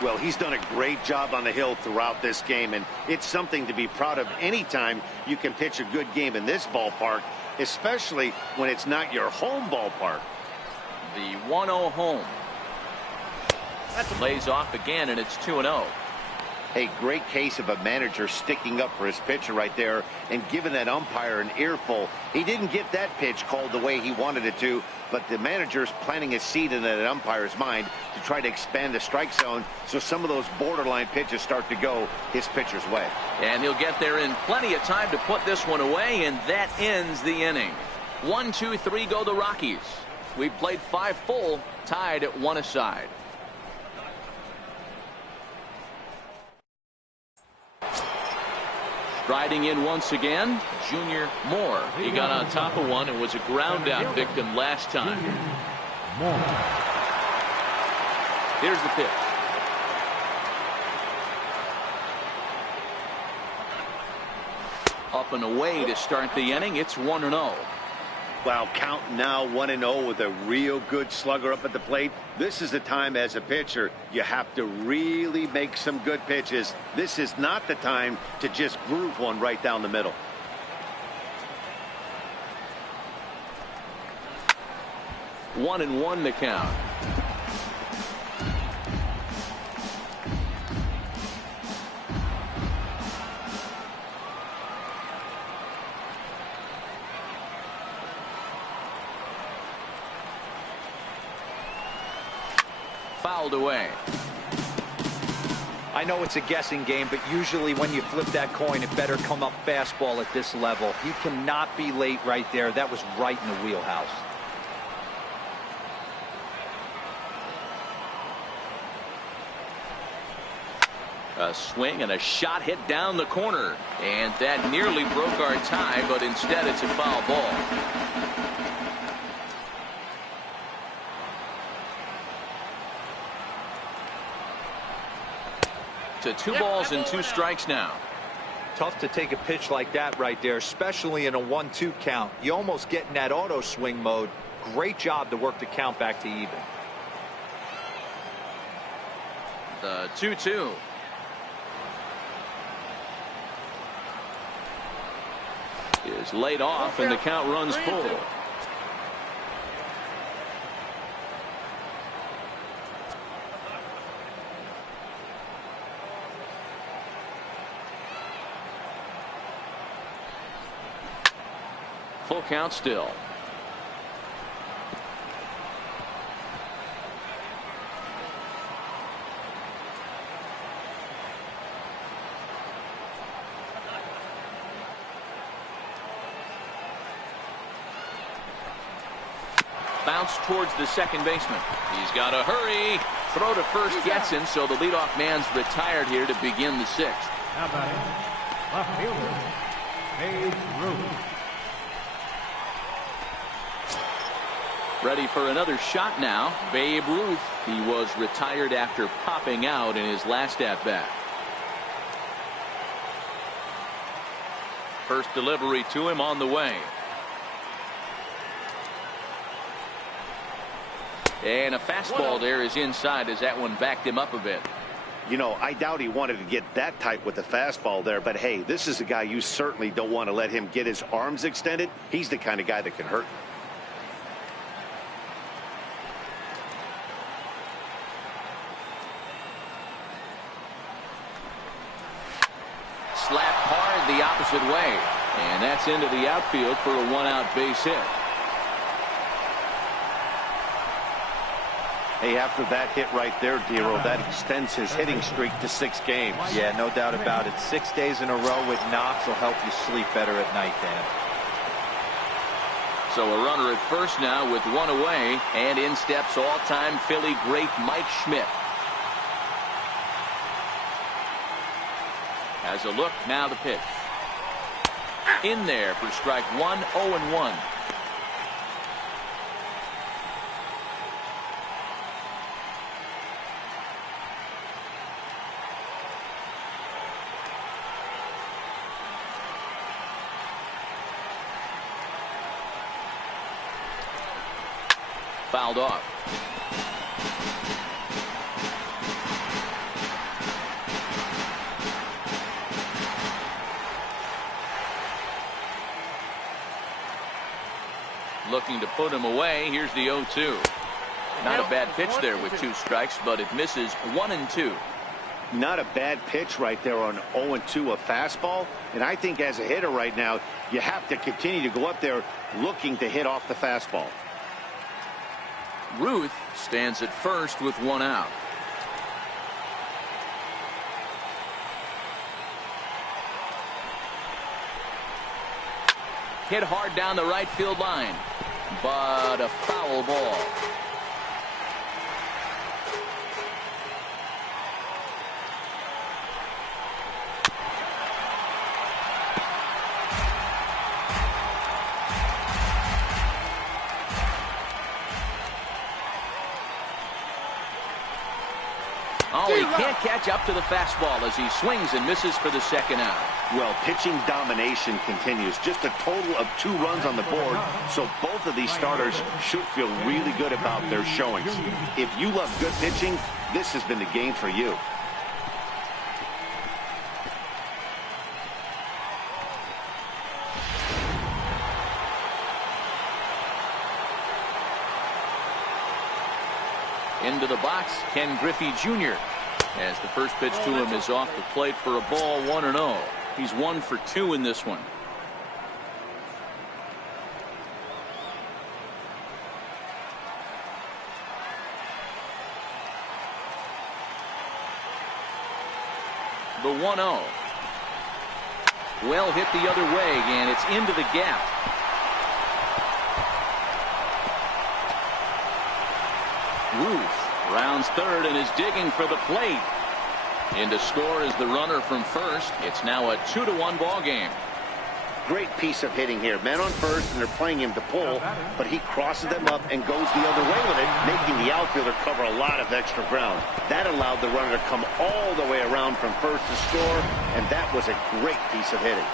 Well, he's done a great job on the hill throughout this game, and it's something to be proud of anytime you can pitch a good game in this ballpark, especially when it's not your home ballpark. The 1-0 home. Lays off again, and it's 2-0. A great case of a manager sticking up for his pitcher right there and giving that umpire an earful. He didn't get that pitch called the way he wanted it to, but the manager's planting a seed in that umpire's mind to try to expand the strike zone so some of those borderline pitches start to go his pitcher's way. And he'll get there in plenty of time to put this one away, and that ends the inning. 1, 2, 3 go the Rockies. We've played 5 full, tied at 1 aside. Striding in once again, Junior Moore. He got on top of one and was a ground out victim last time. Here's the pitch. Up and away to start the inning. It's 1-0. Wow, count now 1-0 with a real good slugger up at the plate. This is the time as a pitcher you have to really make some good pitches. This is not the time to just groove one right down the middle. One and one the count. Fouled away. I know it's a guessing game, but usually when you flip that coin, it better come up fastball at this level. He cannot be late right there. That was right in the wheelhouse. A swing and a shot hit down the corner, and that nearly broke our tie, but instead it's a foul ball. To 2 balls and 2 strikes now. Tough to take a pitch like that right there, especially in a 1-2 count. You almost get in that auto swing mode. Great job to work the count back to even. The 2-2. Is laid off, and the count runs full. Full count still. Bounce towards the second baseman. He's got to hurry. Throw to first gets him, so the leadoff man's retired here to begin the 6th. How about it? Left fielder, Hayes Root. Ready for another shot now. Babe Ruth. He was retired after popping out in his last at-bat. First delivery to him on the way. And a fastball there is inside as that one backed him up a bit. You know, I doubt he wanted to get that tight with the fastball there, but hey, this is a guy you certainly don't want to let him get his arms extended. He's the kind of guy that can hurt. Slapped hard the opposite way. And that's into the outfield for a one-out base hit. Hey, after that hit right there, Dero, that extends his hitting streak to 6 games. Yeah, no doubt about it. 6 days in a row with knocks will help you sleep better at night, Dan. So a runner at first now with one away, and in steps all-time Philly great Mike Schmidt. Has a look, now the pitch. In there for strike one, 0-1. Fouled off. Looking to put him away. Here's the 0-2. Not a bad pitch there with 2 strikes, but it misses 1-2. Not a bad pitch right there on 0-2, a fastball. And I think as a hitter right now, you have to continue to go up there looking to hit off the fastball. Ruth stands at first with 1 out. Hit hard down the right field line, but a foul ball. Oh, he can't catch up to the fastball as he swings and misses for the 2nd out. Well, pitching domination continues. Just a total of 2 runs on the board, so both of these starters should feel really good about their showings. If you love good pitching, this has been the game for you. Into the box, Ken Griffey Jr. as the first pitch to him is off the plate for a ball, 1-0. He's 1 for 2 in this one. The 1-0. Well hit the other way, and it's into the gap. Ruth rounds third and is digging for the plate. In to score is the runner from first. It's now a 2-1 ball game. Great piece of hitting here. Men on first, and they're playing him to pull, but he crosses them up and goes the other way with it, making the outfielder cover a lot of extra ground. That allowed the runner to come all the way around from first to score, and that was a great piece of hitting.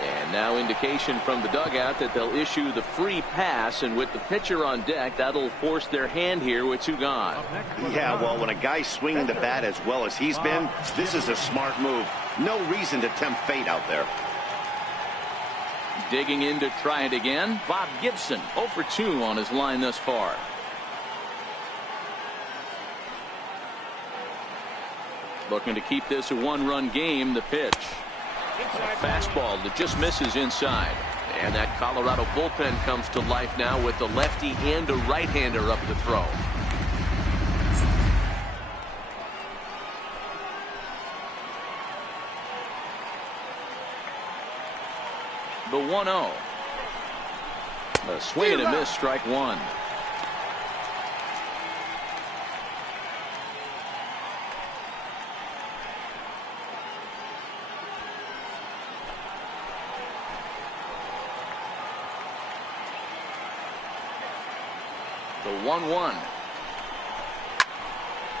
And now indication from the dugout that they'll issue the free pass, and with the pitcher on deck, that'll force their hand here with 2 gone. Yeah, well, when a guy's swinging the bat as well as he's been, this is a smart move. No reason to tempt fate out there. Digging in to try it again, Bob Gibson, 0 for 2 on his line thus far. Looking to keep this a 1-run game. The pitch. A fastball that just misses inside. And that Colorado bullpen comes to life now with the lefty and a right-hander up the throw. The 1-0. A swing and a miss, strike 1. The 1-1.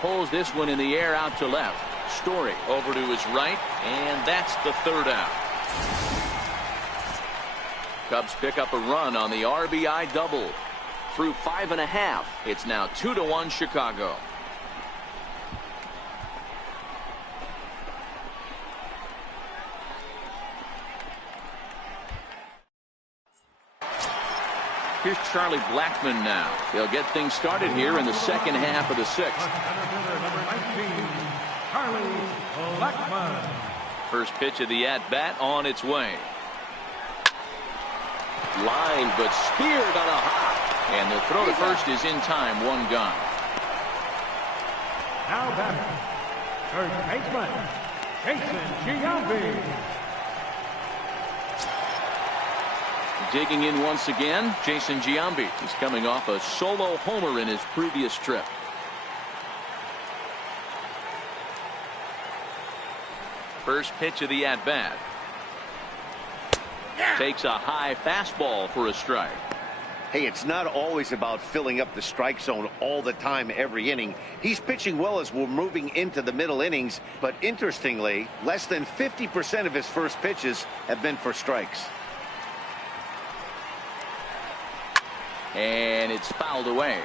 Pulls this one in the air out to left. Story over to his right, and that's the third out. Cubs pick up a run on the RBI double. Through 5.5, it's now 2-1 Chicago. Here's Charlie Blackmon now. He'll get things started here in the second half of the sixth. Number 19, Charlie Blackmon. First pitch of the at-bat on its way. Line, but speared on a hop. And the throw to first is in time. One gone. Now batting, third baseman, Jason Giambi. Digging in once again, Jason Giambi. He's coming off a solo homer in his previous trip. First pitch of the at-bat. Takes a high fastball for a strike. Hey, it's not always about filling up the strike zone all the time every inning. He's pitching well as we're moving into the middle innings, but interestingly, less than 50% of his first pitches have been for strikes. And it's fouled away.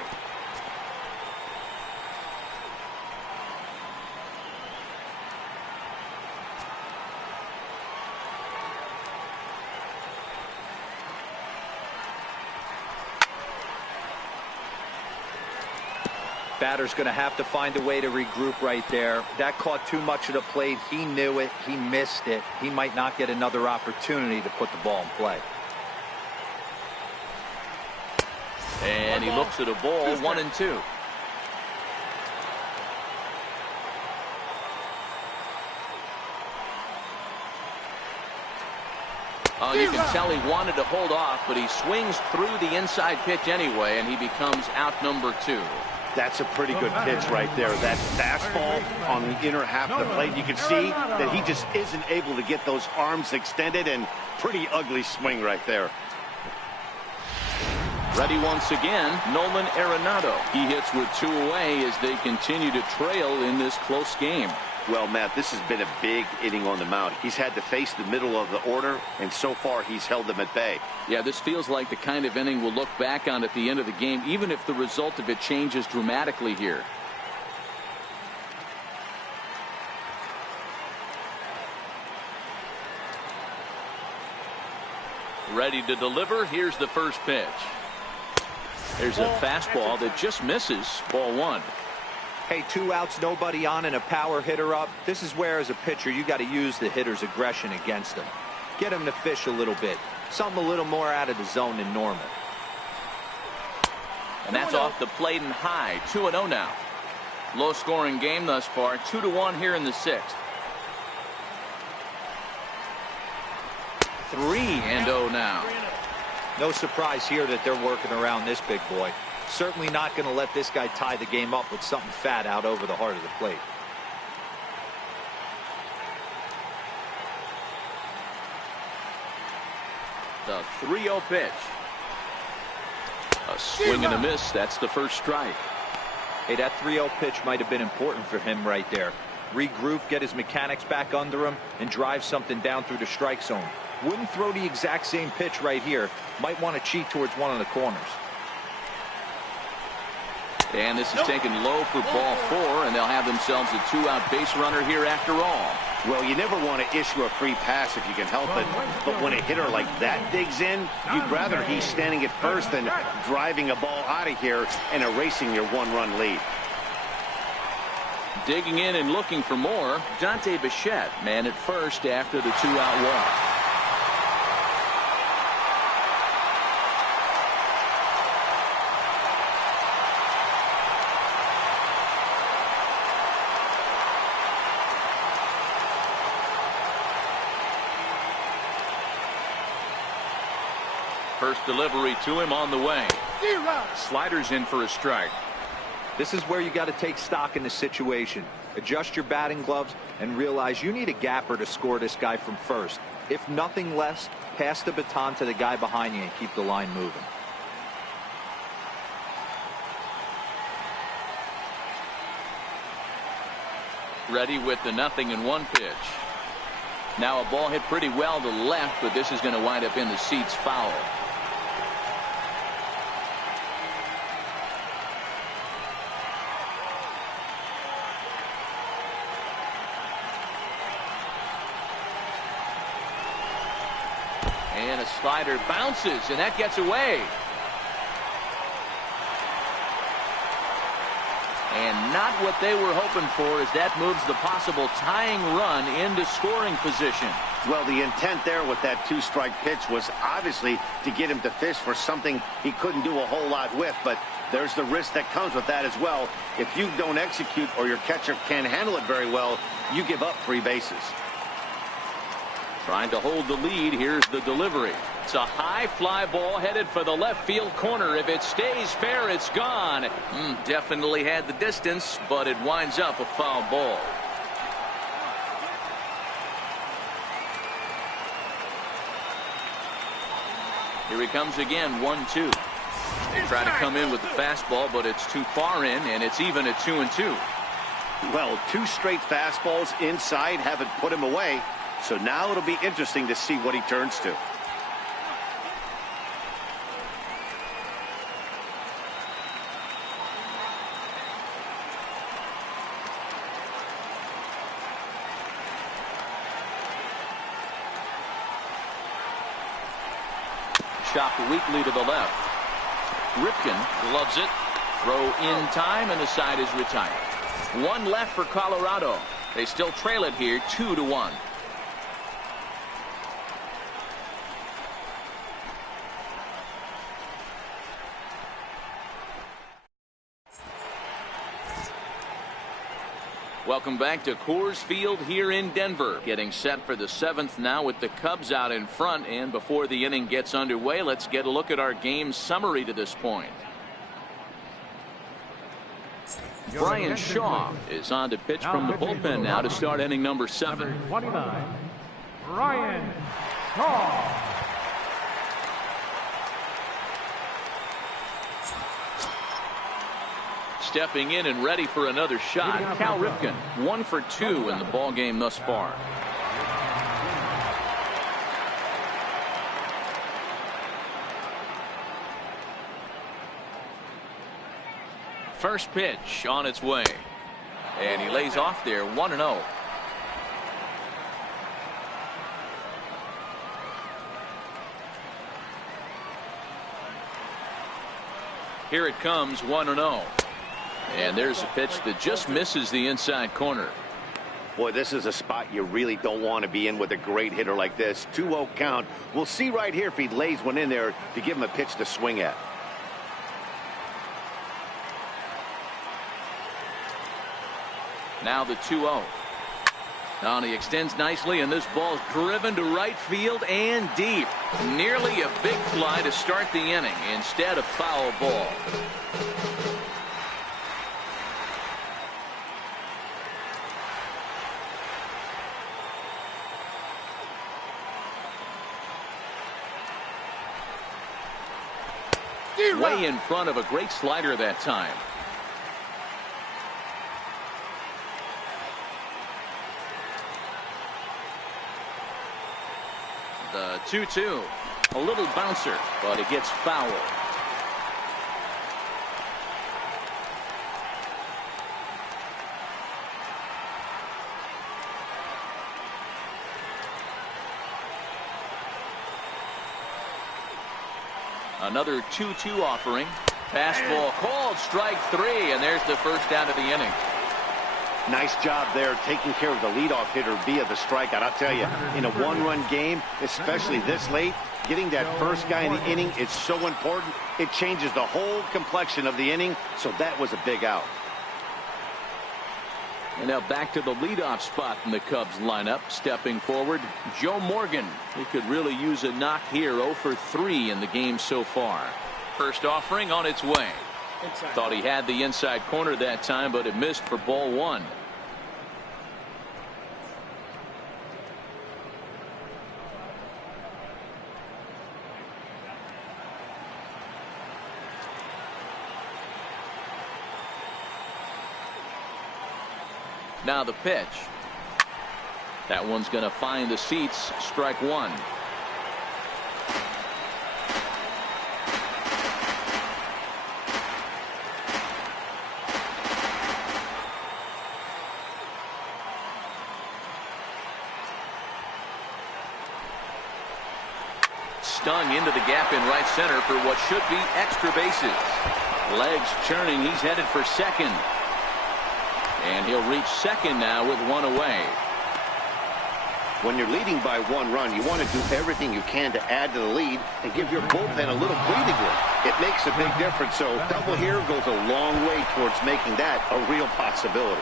Batter's going to have to find a way to regroup right there. That caught too much of the plate. He knew it. He missed it. He might not get another opportunity to put the ball in play. And he looks at a ball, 1-2. Oh, you can tell he wanted to hold off, but he swings through the inside pitch anyway, and he becomes out number 2. That's a pretty good pitch right there. That fastball on the inner half of the plate. You can see that he just isn't able to get those arms extended, and pretty ugly swing right there. Ready once again, Nolan Arenado. He hits with 2 away as they continue to trail in this close game. Well, Matt, this has been a big inning on the mound. He's had to face the middle of the order, and so far he's held them at bay. Yeah, this feels like the kind of inning we'll look back on at the end of the game, even if the result of it changes dramatically here. Ready to deliver. Here's the first pitch. There's a fastball that just misses. Ball 1. Hey, 2 outs, nobody on, and a power hitter up. This is where, as a pitcher, you got to use the hitter's aggression against him. Get him to fish a little bit. Something a little more out of the zone than normal. And that's off the plate and high. 2-0 now. Low scoring game thus far. 2-1 here in the 6th. 3-0 now. No surprise here that they're working around this big boy. Certainly not going to let this guy tie the game up with something fat out over the heart of the plate. The 3-0 pitch. A swing and a miss. That's the first strike. Hey, that 3-0 pitch might have been important for him right there. Regroup, get his mechanics back under him, and drive something down through the strike zone. Wouldn't throw the exact same pitch right here. Might want to cheat towards one of the corners. And this is taken low for ball 4, and they'll have themselves a 2-out base runner here after all. Well, you never want to issue a free pass if you can help it, but when a hitter like that digs in, you'd rather he's standing at first than driving a ball out of here and erasing your 1-run lead. Digging in and looking for more, Dante Bichette, man at first after the 2-out walk. First delivery to him on the way. Sliders in for a strike. This is where you got to take stock in the situation. Adjust your batting gloves and realize you need a gapper to score this guy from first. If nothing less, pass the baton to the guy behind you and keep the line moving. Ready with the 0-1 pitch. Now a ball hit pretty well to left, but this is going to wind up in the seats foul. And a slider bounces, and that gets away. And not what they were hoping for, as that moves the possible tying run into scoring position. Well, the intent there with that two-strike pitch was obviously to get him to fish for something he couldn't do a whole lot with, but there's the risk that comes with that as well. If you don't execute or your catcher can't handle it very well, you give up 3 bases. Trying to hold the lead. Here's the delivery. It's a high fly ball headed for the left field corner. If it stays fair, it's gone. Definitely had the distance, but it winds up a foul ball. Here he comes again, 1-2. Try to come in with the fastball, but it's too far in, and it's even at 2-2. Well, 2 straight fastballs inside haven't put him away. So now it'll be interesting to see what he turns to. Chopped weakly to the left. Ripken gloves it. Throw in time, and the side is retired. 1 left for Colorado. They still trail it here, 2-1. Welcome back to Coors Field here in Denver. Getting set for the 7th now with the Cubs out in front. And before the inning gets underway, let's get a look at our game summary to this point. Brian Shaw is on to pitch from the bullpen now to start inning number 7. Number 29, Brian Shaw. Stepping in and ready for another shot, Cal Ripken, 1 for 2 in the ball game thus far. First pitch on its way, and he lays off there, 1-0. Here it comes, 1-0. And there's a pitch that just misses the inside corner. Boy, this is a spot you really don't want to be in with a great hitter like this. 2-0 count. We'll see right here if he lays one in there to give him a pitch to swing at. Now the 2-0. Now he extends nicely, and this ball's driven to right field and deep. Nearly a big fly to start the inning. Instead, a foul ball. Way in front of a great slider that time. The 2-2. A little bouncer, but it gets foul. Another 2-2 offering. Fastball called, strike 3, and there's the first out of the inning. Nice job there taking care of the leadoff hitter via the strikeout. I'll tell you, in a 1-run game, especially this late, getting that first guy in the inning is so important. It changes the whole complexion of the inning, so that was a big out. And now back to the leadoff spot in the Cubs lineup. Stepping forward, Joe Morgan. He could really use a knock here. 0 for 3 in the game so far. First offering on its way. Thought he had the inside corner that time, but it missed for ball 1. Now the pitch. That one's going to find the seats. Strike one. Stung into the gap in right center for what should be extra bases. Legs churning. He's headed for second. And he'll reach second now with one away. When you're leading by 1 run, you want to do everything you can to add to the lead and give your bullpen a little breathing room. It makes a big difference, so double here goes a long way towards making that a real possibility.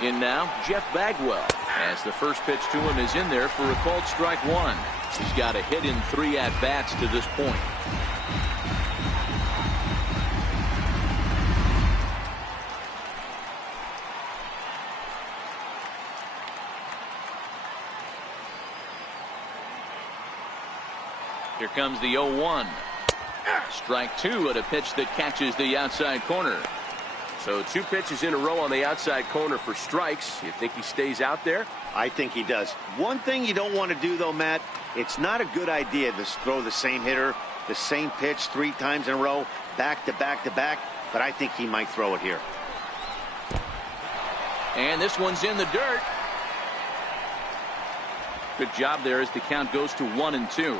In now, Jeff Bagwell, as the first pitch to him is in there for a called strike one. He's got a hit in 3 at-bats to this point. Here comes the 0-1. Strike two at a pitch that catches the outside corner. So 2 pitches in a row on the outside corner for strikes. You think he stays out there? I think he does. One thing you don't want to do, though, Matt, it's not a good idea to throw the same hitter, the same pitch 3 times in a row, back to back to back, but I think he might throw it here. And this one's in the dirt. Good job there as the count goes to 1-2.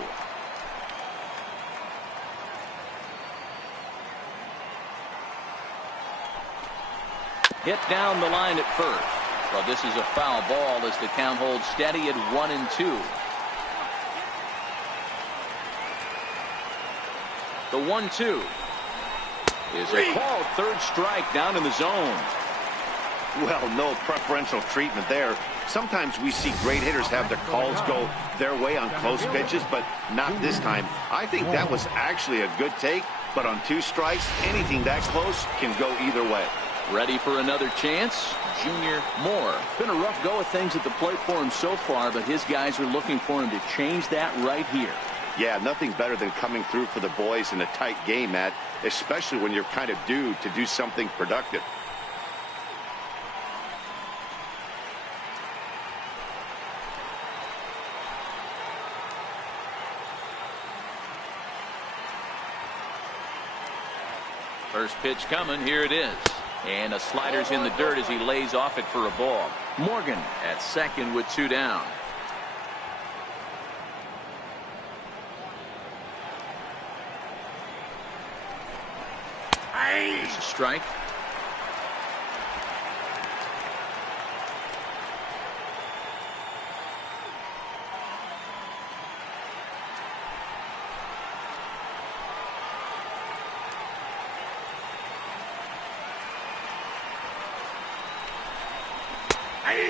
Hit down the line at first. Well, this is a foul ball as the count holds steady at 1-2. The 1-2 is a called third strike down in the zone. Well, no preferential treatment there. Sometimes we see great hitters have their calls go their way on close pitches, but not this time. I think that was actually a good take, but on 2 strikes, anything that close can go either way. Ready for another chance? Junior Moore. Been a rough go of things at the plate for him so far, but his guys are looking for him to change that right here. Yeah, nothing better than coming through for the boys in a tight game, Matt, especially when you're kind of due to do something productive. First pitch coming. Here it is. And a slider's in the dirt as he lays off it for a ball. Morgan at second with 2 down. It's a strike.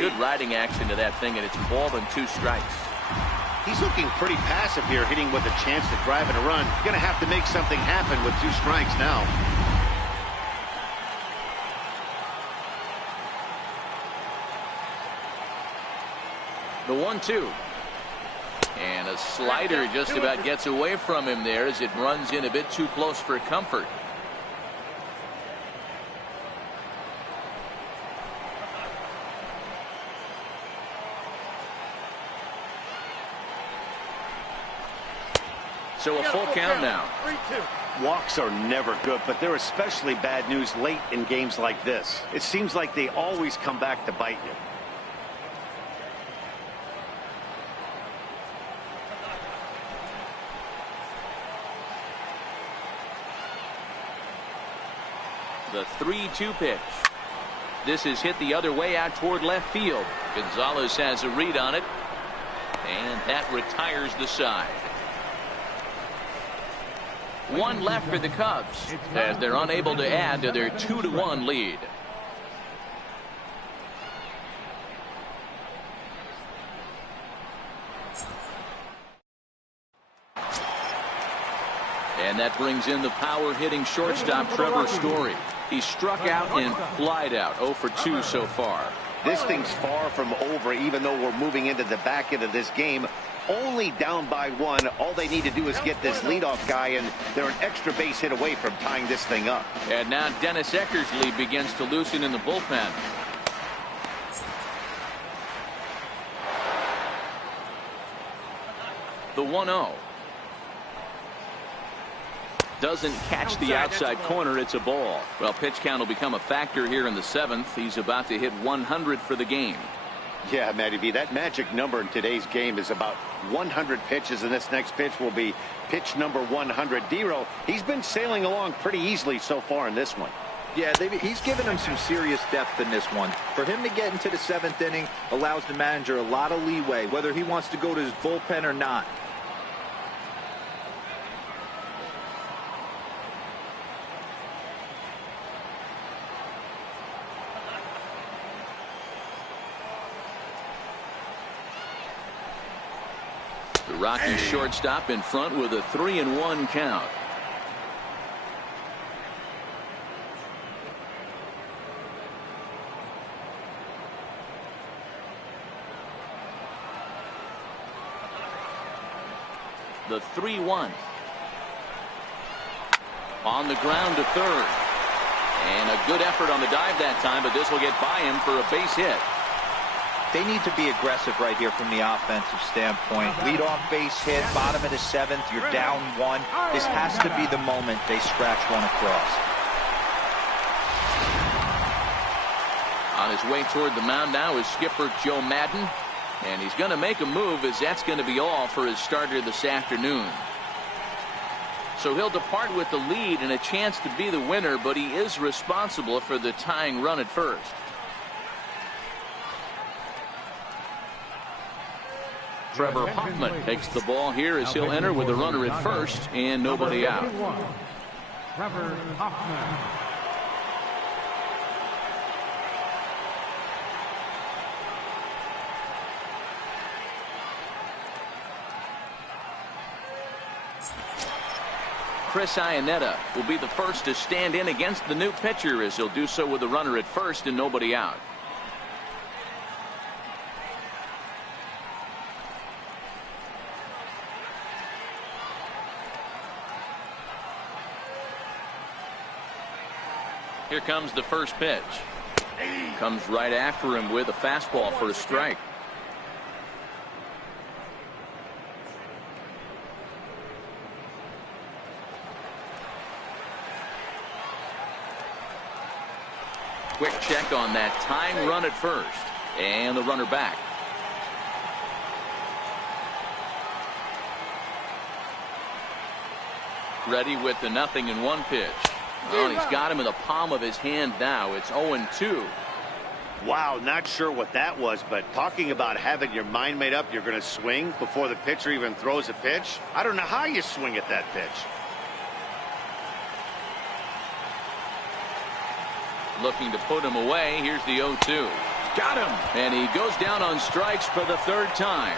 Good riding action to that thing, and it's ball and 2 strikes. He's looking pretty passive here, hitting with a chance to drive in a run. Going to have to make something happen with 2 strikes now. The 1-2. And a slider just about gets away from him there as it runs in a bit too close for comfort. So a full count now. 3-2. Walks are never good, but they're especially bad news late in games like this. It seems like they always come back to bite you. The 3-2 pitch. This is hit the other way out toward left field. Gonzalez has a read on it, and that retires the side. 1 left for the Cubs as they're unable to add to their 2-1 lead. And that brings in the power hitting shortstop Trevor Story. He struck out and flied out 0 for 2 so far. This thing's far from over, even though we're moving into the back end of this game. Only down by 1. All they need to do is get this leadoff guy, and they're an extra base hit away from tying this thing up. And now Dennis Eckersley begins to loosen in the bullpen. The 1-0. Doesn't catch the outside corner. It's a ball. Well, pitch count will become a factor here in the 7th. He's about to hit 100 for the game. Yeah, Matty B, that magic number in today's game is about 100 pitches, and this next pitch will be pitch number 100. D-Row, he's been sailing along pretty easily so far in this one. Yeah, he's given him some serious depth in this one. For him to get into the 7th inning allows the manager a lot of leeway, whether he wants to go to his bullpen or not. The Rockies shortstop in front with a 3-1 count. The 3-1. On the ground to third. And a good effort on the dive that time, but this will get by him for a base hit. They need to be aggressive right here from the offensive standpoint. Lead off base hit, bottom of the 7th, you're down 1. This has to be the moment they scratch one across. On his way toward the mound now is skipper Joe Madden. And he's going to make a move, as that's going to be all for his starter this afternoon. So he'll depart with the lead and a chance to be the winner, but he is responsible for the tying run at first. Trevor Hoffman takes the ball here as he'll enter with a runner at first and nobody out. Trevor Hoffman. Chris Iannetta will be the first to stand in against the new pitcher, as he'll do so with a runner at first and nobody out. Here comes the first pitch. Comes right after him with a fastball for a strike. Quick check on that tying run at first. And the runner back. Ready with the 0-1 pitch. Oh, he's got him in the palm of his hand now. It's 0-2. Wow, not sure what that was, but talking about having your mind made up, you're going to swing before the pitcher even throws a pitch. I don't know how you swing at that pitch. Looking to put him away. Here's the 0-2. Got him. And he goes down on strikes for the 3rd time.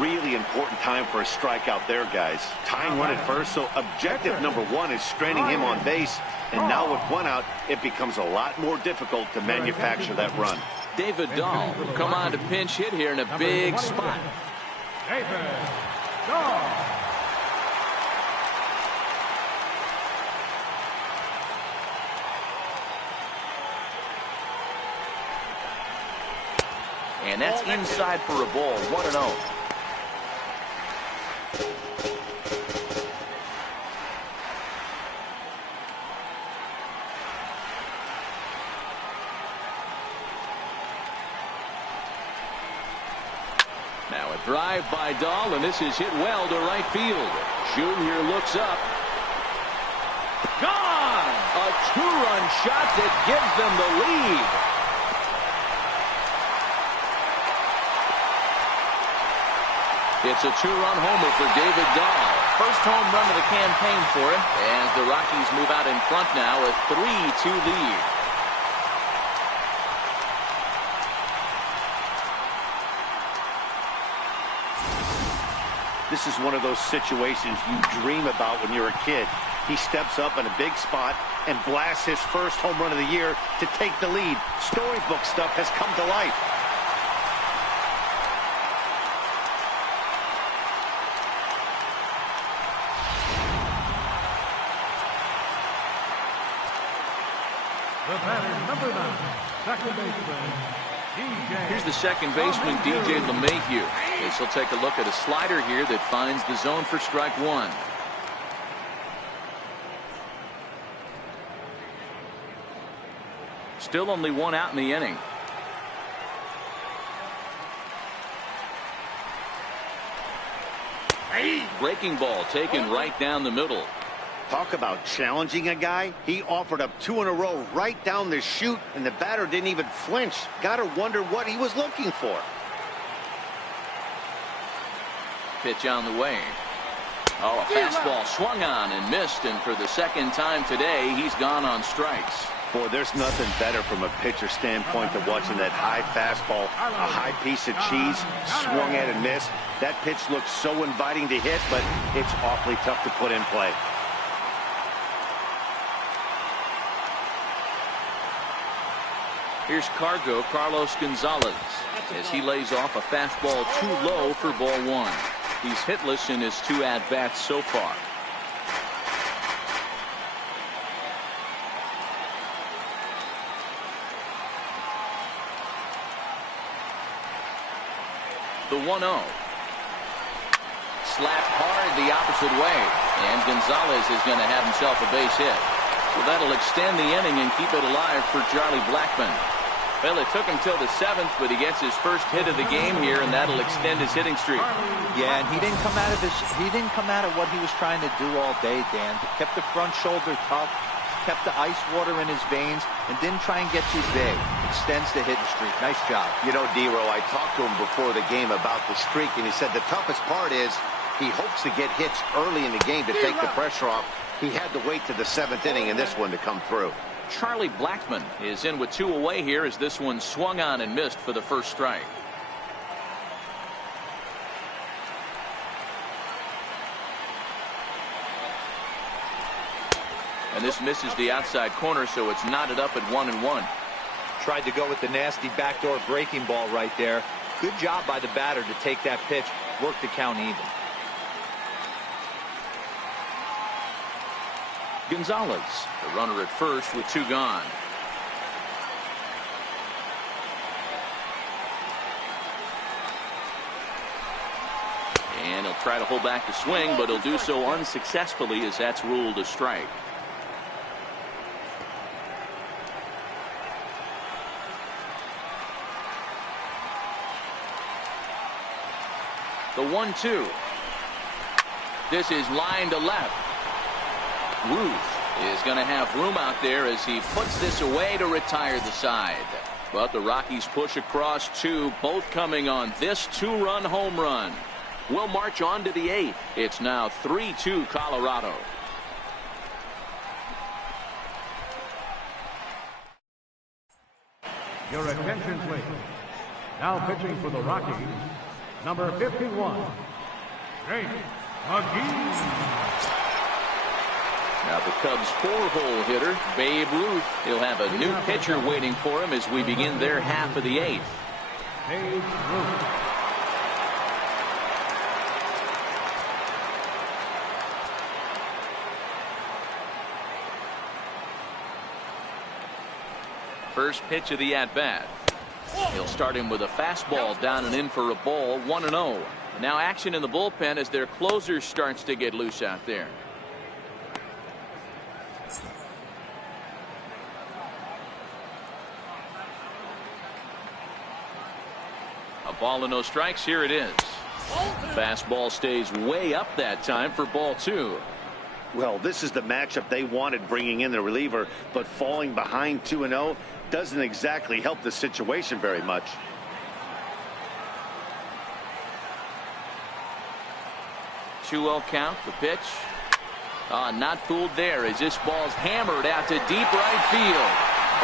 Really important time for a strikeout there, guys. Tying run at first, so objective number 1 is straining him on base. And now with 1 out, it becomes a lot more difficult to manufacture that run. David Dahl will come on to pinch hit here in a big spot. David Dahl. And that's inside for a ball. 1-0. Now a drive by Dahl, and this is hit well to right field. Junior looks up. Gone! A 2-run shot that gives them the lead. It's a 2-run homer for David Dahl. First home run of the campaign for him, as the Rockies move out in front now, a 3-2 lead. This is one of those situations you dream about when you're a kid. He steps up in a big spot and blasts his first home run of the year to take the lead. Storybook stuff has come to life. The batter, number 9, second baseman, DJ. Here's the second baseman, DJ LeMahieu. As he'll take a look at a slider here that finds the zone for strike one. Still only one out in the inning. Breaking ball taken right down the middle. Talk about challenging a guy. He offered up 2 in a row right down the chute, and the batter didn't even flinch. Gotta wonder what he was looking for. Pitch on the way. Oh, a fastball swung on and missed, and for the second time today, he's gone on strikes. Boy, there's nothing better from a pitcher standpoint than watching that high fastball, a high piece of cheese, swung at and missed. That pitch looks so inviting to hit, but it's awfully tough to put in play. Here's Carlos Gonzalez, as he lays off a fastball too low for ball one. He's hitless in his 2 at-bats so far. The 1-0. Slapped hard the opposite way, and Gonzalez is going to have himself a base hit. Well, that'll extend the inning and keep it alive for Charlie Blackmon. Well, it took him till the 7th, but he gets his first hit of the game here, and that'll extend his hitting streak. Yeah, and he didn't come out of what he was trying to do all day, Dan. Kept the front shoulder tough, kept the ice water in his veins, and didn't try and get too big. Extends the hitting streak. Nice job. You know, D-Row, I talked to him before the game about the streak, and he said the toughest part is he hopes to get hits early in the game to take the pressure off. He had to wait to the 7th inning in this one to come through. Charlie Blackmon is in with 2 away here as this one swung on and missed for the first strike. And this misses the outside corner, so it's knotted up at 1-1. Tried to go with the nasty backdoor breaking ball right there. Good job by the batter to take that pitch, work the count even. Gonzalez, the runner at first with 2 gone. And he'll try to hold back the swing, but he'll do so unsuccessfully as that's ruled a strike. The 1-2. This is line to left. Ruth is going to have room out there as he puts this away to retire the side. But the Rockies push across 2, both coming on this 2-run home run. We'll march on to the 8th. It's now 3-2 Colorado. Your attention, please. Now pitching for the Rockies, number 51, Jake McGee. Now the Cubs' 4-hole hitter, Babe Ruth. He'll have a new pitcher waiting for him as we begin their half of the 8th. Babe Ruth. First pitch of the at-bat. He'll start him with a fastball down and in for a ball, 1-0. Now action in the bullpen as their closer starts to get loose out there. A ball and no strikes. Here it is. Fastball stays way up that time for ball 2. Well, this is the matchup they wanted, bringing in the reliever, but falling behind 2-0 doesn't exactly help the situation very much. Two-0 count. The pitch. Not fooled there as this ball's hammered out to deep right field.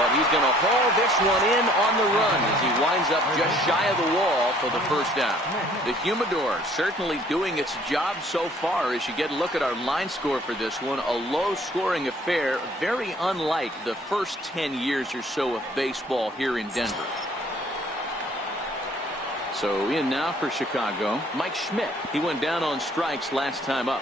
But he's going to haul this one in on the run as he winds up just shy of the wall for the first down. The Humidor certainly doing its job so far. As you get a look at our line score for this one, a low-scoring affair, very unlike the first 10 years or so of baseball here in Denver. So in now for Chicago, Mike Schmidt. He went down on strikes last time up.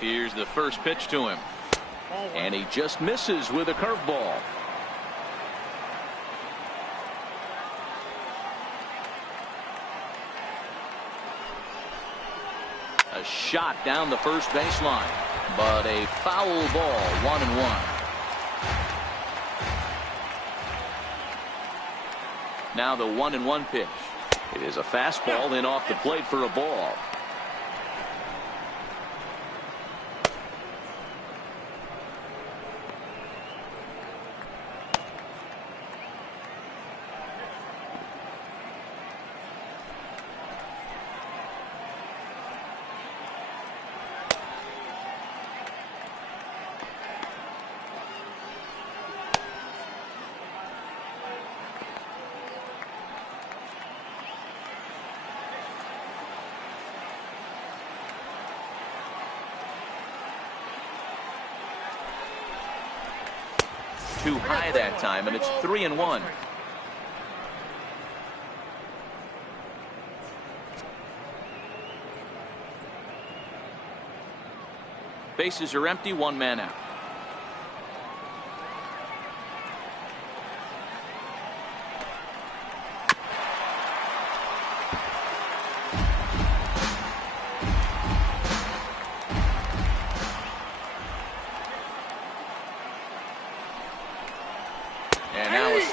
Here's the first pitch to him. And he just misses with a curveball. A shot down the first baseline, but a foul ball, 1-1. Now the 1-1 pitch. It is a fastball in off the plate for a ball. Too high that time, and it's 3-1. Bases are empty, one man out.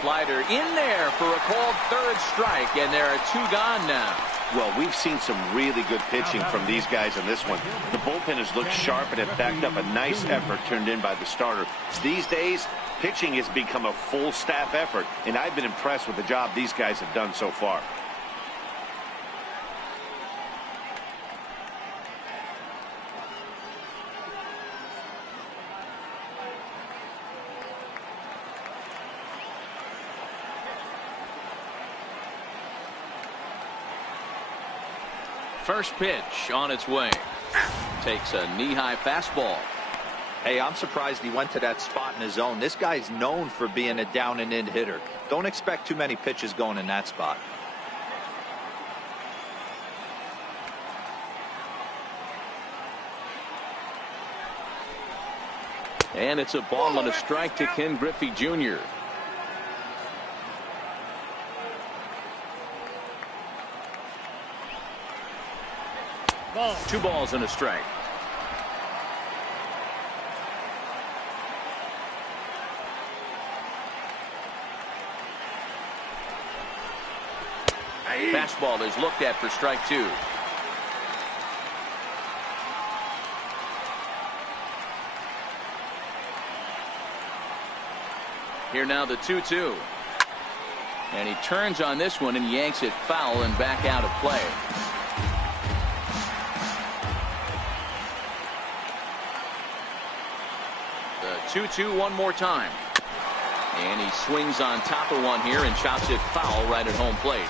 Slider in there for a called third strike, and there are two gone now. Well, we've seen some really good pitching from these guys in this one. The bullpen has looked sharp and it backed up a nice effort turned in by the starter. These days, pitching has become a full staff effort, and I've been impressed with the job these guys have done so far. First pitch on its way. Takes a knee-high fastball. Hey, I'm surprised he went to that spot in his zone. This guy's known for being a down-and-in hitter. Don't expect too many pitches going in that spot. And it's a ball and a strike to Ken Griffey Jr. Two balls and a strike. Fastball is looked at for strike two. Here now the 2-2. And he turns on this one and yanks it foul and back out of play. The 2-2 one more time. And he swings on top of one here and chops it foul right at home plate.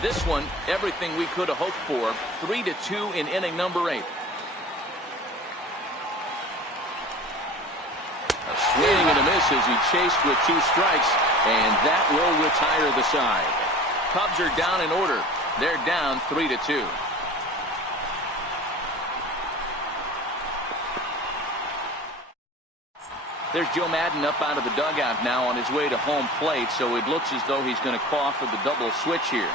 This one, everything we could have hoped for. 3-2 in inning number 8. A swing and a miss as he chased with 2 strikes, and that will retire the side. Cubs are down in order. They're down 3-2. There's Joe Madden up out of the dugout now on his way to home plate, so it looks as though he's going to call for the double switch here.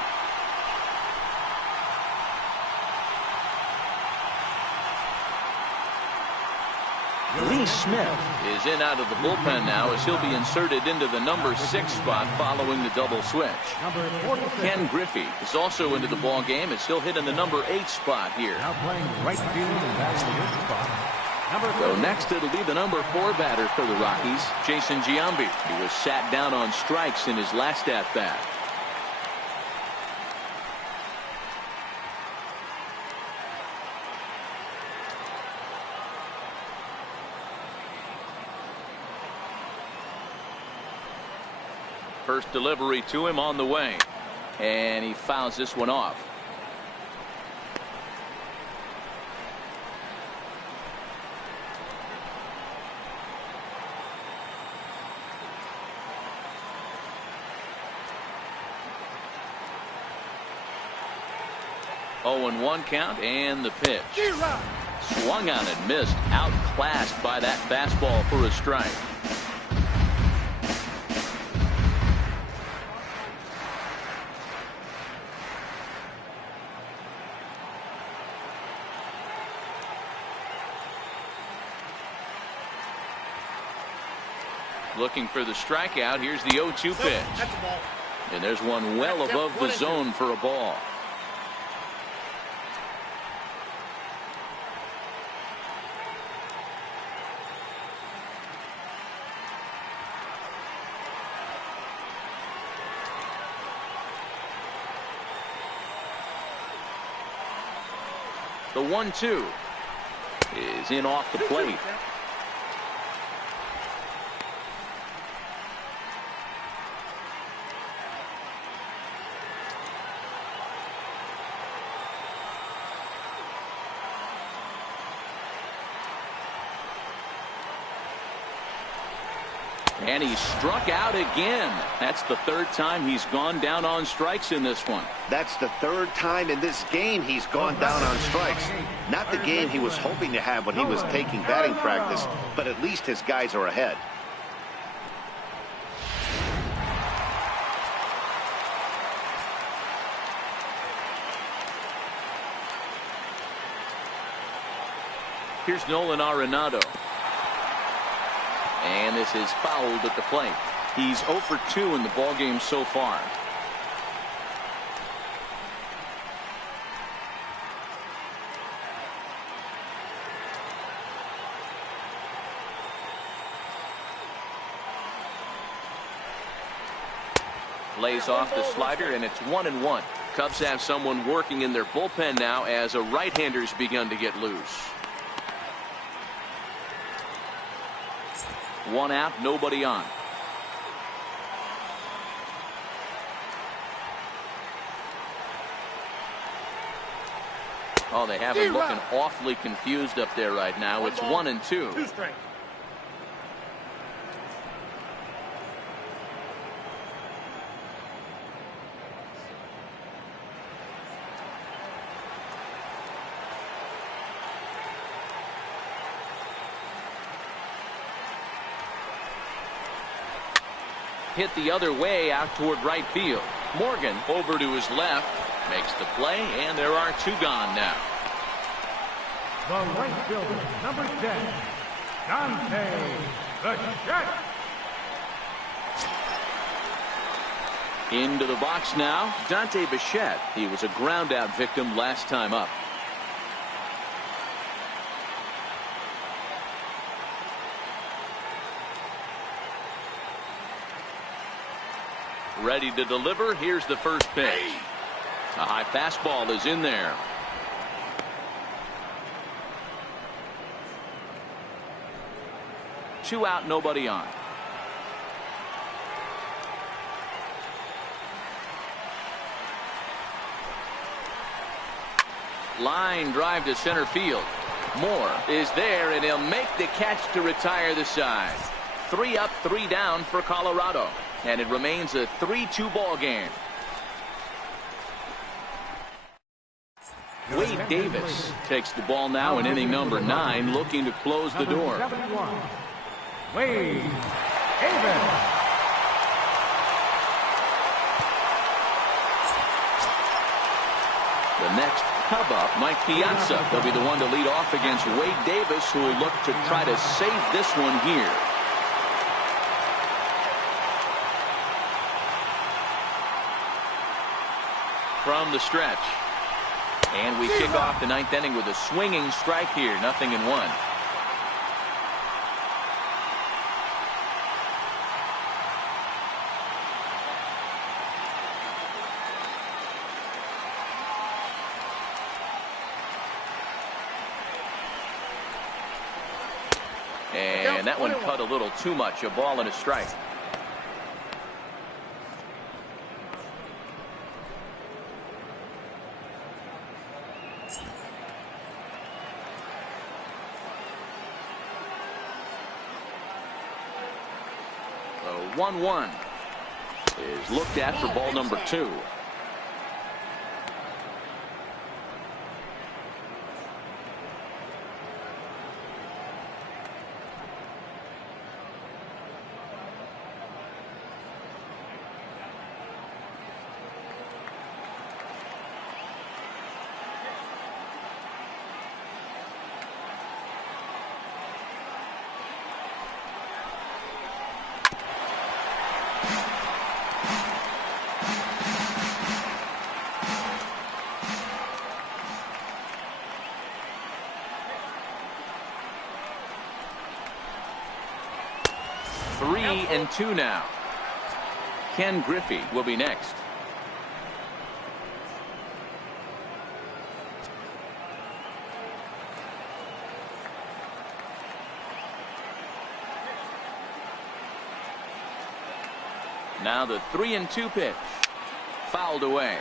Lee Smith is in out of the bullpen now as he'll be inserted into the number 6 spot following the double switch. Ken Griffey is also into the ball game as he'll hit in the number 8 spot here. Now playing right field and batting the 8th spot. So next it'll be the number 4 batter for the Rockies, Jason Giambi. He was sat down on strikes in his last at bat. First delivery to him on the way. And he fouls this one off. Oh, and 1 count, and the pitch. Swung on and missed. Outclassed by that fastball for a strike. Looking for the strikeout. Here's the 0-2 pitch. And there's one well above the zone for a ball. The 1-2 is in off the plate. And he struck out again. That's the 3rd time he's gone down on strikes in this one. That's the 3rd time in this game he's gone down on strikes. Not the game he was hoping to have when he was taking batting practice, but at least his guys are ahead. Here's Nolan Arenado. And this is fouled at the plate. He's 0 for 2 in the ballgame so far. Lays off the slider, and it's 1-1. Cubs have someone working in their bullpen now as a right-hander's begun to get loose. 1 out, nobody on. Oh, they have him looking awfully confused up there right now. It's 1-2. 2 strikes. Hit the other way out toward right field. Morgan over to his left, makes the play, and there are 2 gone now. The right fielder, number 10, Dante Bichette. Into the box now, Dante Bichette. He was a ground out victim last time up. Ready to deliver. Here's the first pitch. A high fastball is in there. Two out, nobody on. Line drive to center field. Moore is there, and he'll make the catch to retire the side. 3 up, 3 down for Colorado. And it remains a 3-2 ball game. Wade Davis takes the ball now in inning number 9, looking to close the door. Wade Davis. The next Cub up, Mike Piazza. He'll be the one to lead off against Wade Davis, who will look to try to save this one here. From the stretch. And we kick off the 9th inning with a swinging strike here. 0-1. And that one cut a little too much. A ball and a strike. 1-1 is looked at for ball number 2. Three and 2 now. Ken Griffey will be next. Now the 3-2 pitch. Fouled away.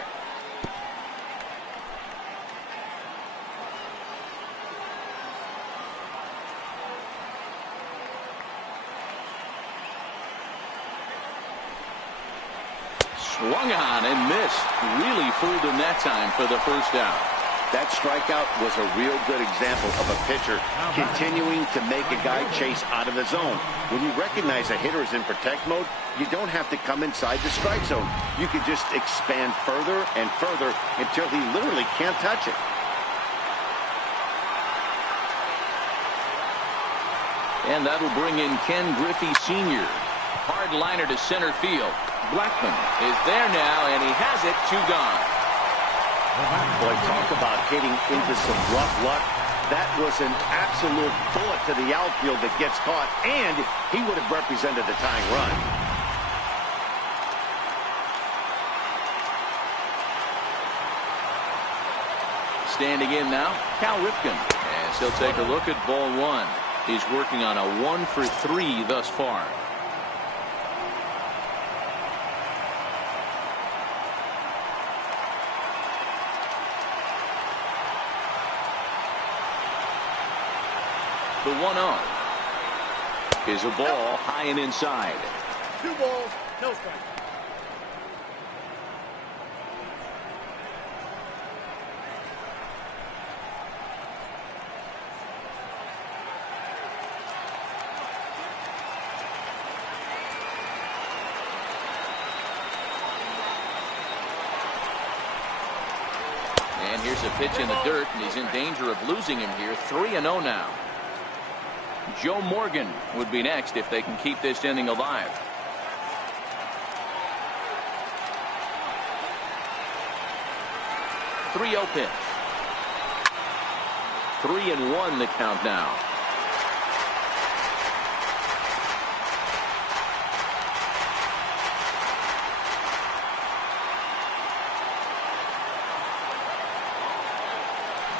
Swung on and missed. Really fooled him that time for the first out. That strikeout was a real good example of a pitcher continuing to make a guy chase out of the zone. When you recognize a hitter is in protect mode, you don't have to come inside the strike zone. You can just expand further and further until he literally can't touch it. And that'll bring in Ken Griffey Sr. Hard liner to center field. Blackman is there now, and he has it. 2 gone. Boy, talk about hitting into some rough luck. That was an absolute bullet to the outfield that gets caught, and he would have represented the tying run. Standing in now, Cal Ripken. As he'll take a look at ball 1. He's working on a 1 for 3 thus far. The 1-0 is a ball high and inside. 2 balls, no strike. And here's a pitch in the dirt, and he's in danger of losing him here. 3-0 now. Joe Morgan would be next if they can keep this inning alive. .30 pitch. 3-1 the count now.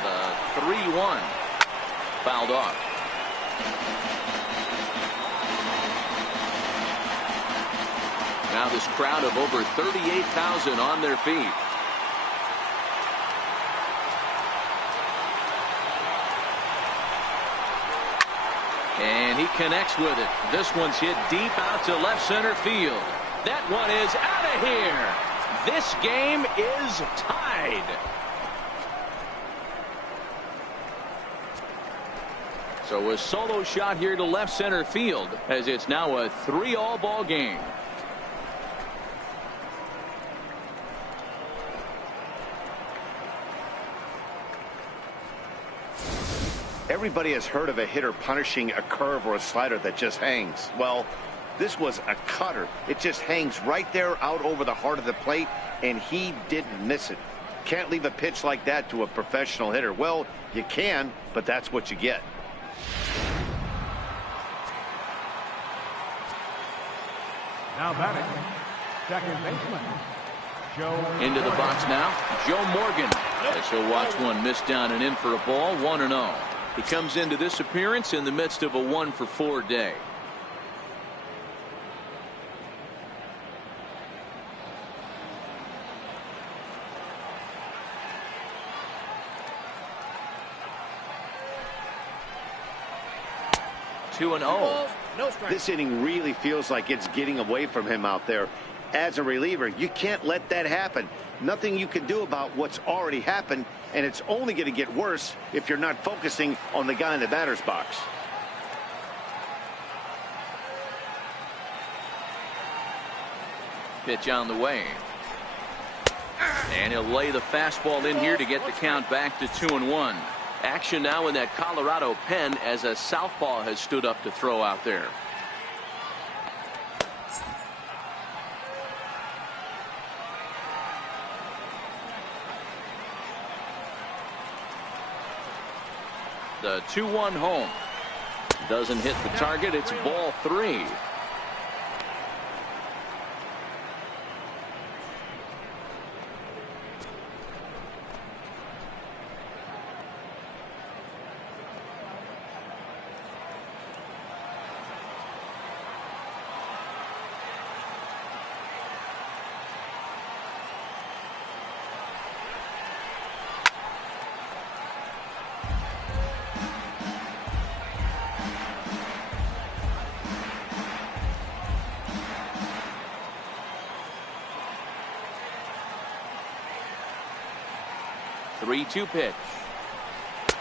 The 3-1 fouled off. Now this crowd of over 38,000 on their feet. And he connects with it. This one's hit deep out to left center field. That one is out of here. This game is tied. So a solo shot here to left center field, as it's now a 3-all ball game. Everybody has heard of a hitter punishing a curve or a slider that just hangs. Well, this was a cutter. It just hangs right there out over the heart of the plate, and he didn't miss it. Can't leave a pitch like that to a professional hitter. Well, you can, but that's what you get. Now batting, second baseman, Joe Into the box now, Joe Morgan. As he'll watch one miss down and in for a ball. 1-0. He comes into this appearance in the midst of a 1 for 4 day. no strike. This inning really feels like it's getting away from him out there. As a reliever, you can't let that happen. Nothing you can do about what's already happened, and it's only going to get worse if you're not focusing on the guy in the batter's box. Pitch on the way. And he'll lay the fastball in here to get the count back to 2-1. Action now in that Colorado pen as a southpaw has stood up to throw out there. The 2-1 home. Doesn't hit the target. It's ball 3. Three-two pitch.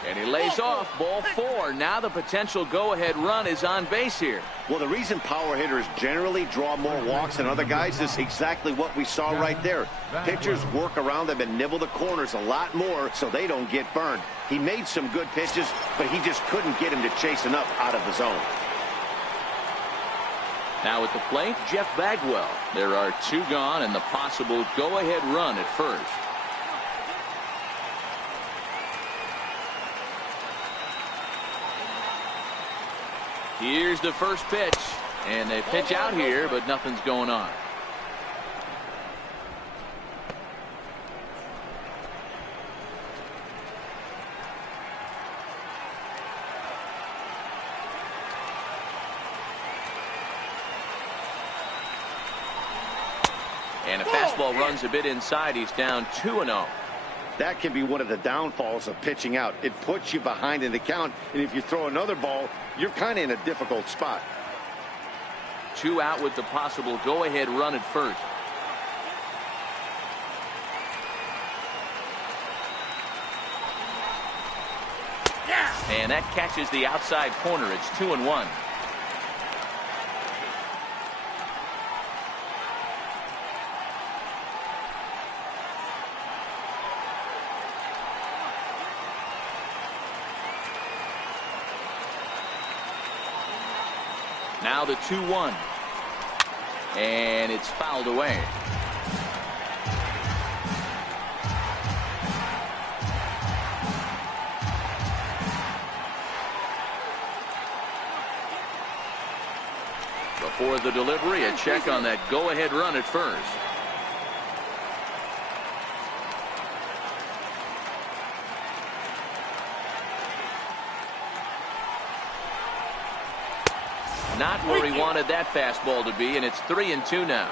And he lays off. Ball 4. Now the potential go-ahead run is on base here. Well, the reason power hitters generally draw more walks than other guys is exactly what we saw right there. Pitchers work around them and nibble the corners a lot more so they don't get burned. He made some good pitches, but he just couldn't get him to chase enough out of the zone. Now at the plate, Jeff Bagwell. There are 2 gone and the possible go-ahead run at first. Here's the first pitch, and they pitch out here, but nothing's going on. And a fastball runs a bit inside. He's down 2-0. That can be one of the downfalls of pitching out. It puts you behind in the count, and if you throw another ball, you're kind of in a difficult spot. 2 out with the possible go-ahead run at first. And that catches the outside corner. It's 2-1. Now the 2-1. And it's fouled away. Before the delivery, a check on that go-ahead run at first. Not where he wanted that fastball to be, and it's 3-2 now.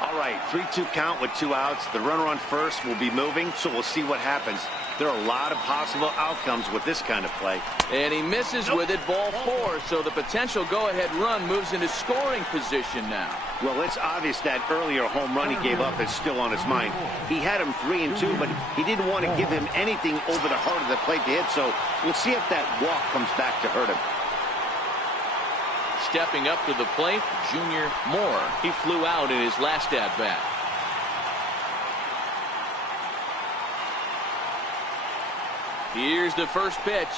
All right, 3-2 count with 2 outs. The runner on first will be moving, so we'll see what happens. There are a lot of possible outcomes with this kind of play. And he misses with it, ball 4, so the potential go-ahead run moves into scoring position now. Well, it's obvious that earlier home run he gave up is still on his mind. He had him 3-2, but he didn't want to give him anything over the heart of the plate to hit, so we'll see if that walk comes back to hurt him. Stepping up to the plate, Junior Moore. He flew out in his last at-bat. Here's the first pitch.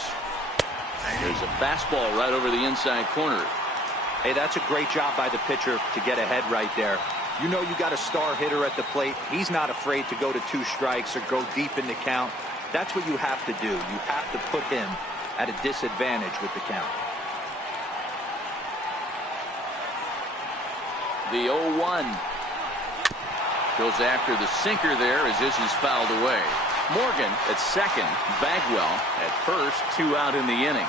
There's a fastball right over the inside corner. Hey, that's a great job by the pitcher to get ahead right there. You know you got a star hitter at the plate. He's not afraid to go to 2 strikes or go deep in the count. That's what you have to do. You have to put him at a disadvantage with the count. The 0-1. Goes after the sinker there as this is fouled away. Morgan at second. Bagwell at first. 2 out in the inning.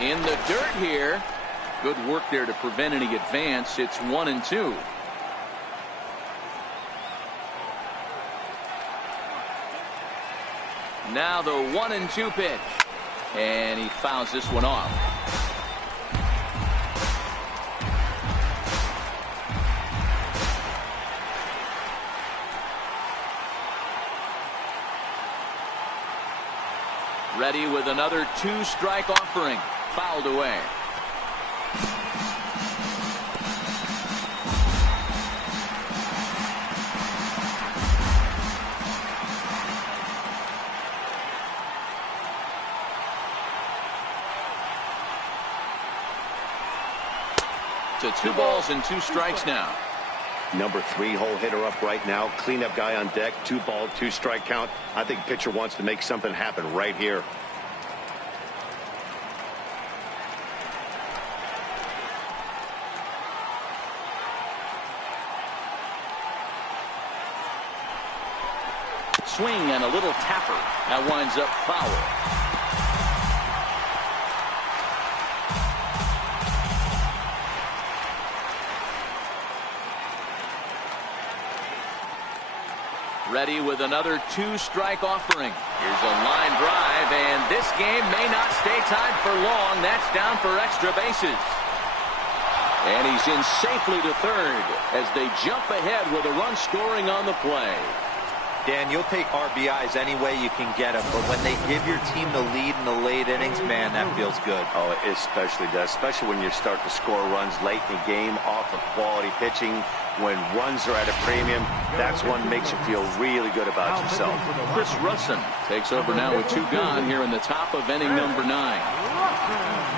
In the dirt here. Good work there to prevent any advance. It's 1-2. Now the 1-2 pitch. And he fouls this one off. Ready with another 2-strike offering. Fouled away. To 2 balls and 2 strikes now. Number 3 hole hitter up right now. Cleanup guy on deck. 2-ball, 2-strike count. I think pitcher wants to make something happen right here. Swing and a little tapper. That winds up foul. Ready with another 2-strike offering. Here's a line drive, and this game may not stay tied for long. That's down for extra bases. And he's in safely to third as they jump ahead with a run scoring on the play. Dan, you'll take RBIs any way you can get them, but when they give your team the lead in the late innings, man, that feels good. Oh, it especially does, especially when you start to score runs late in the game off of quality pitching. When runs are at a premium, that's one that makes you feel really good about yourself. Chris Russin takes over now with 2 gone here in the top of inning number 9.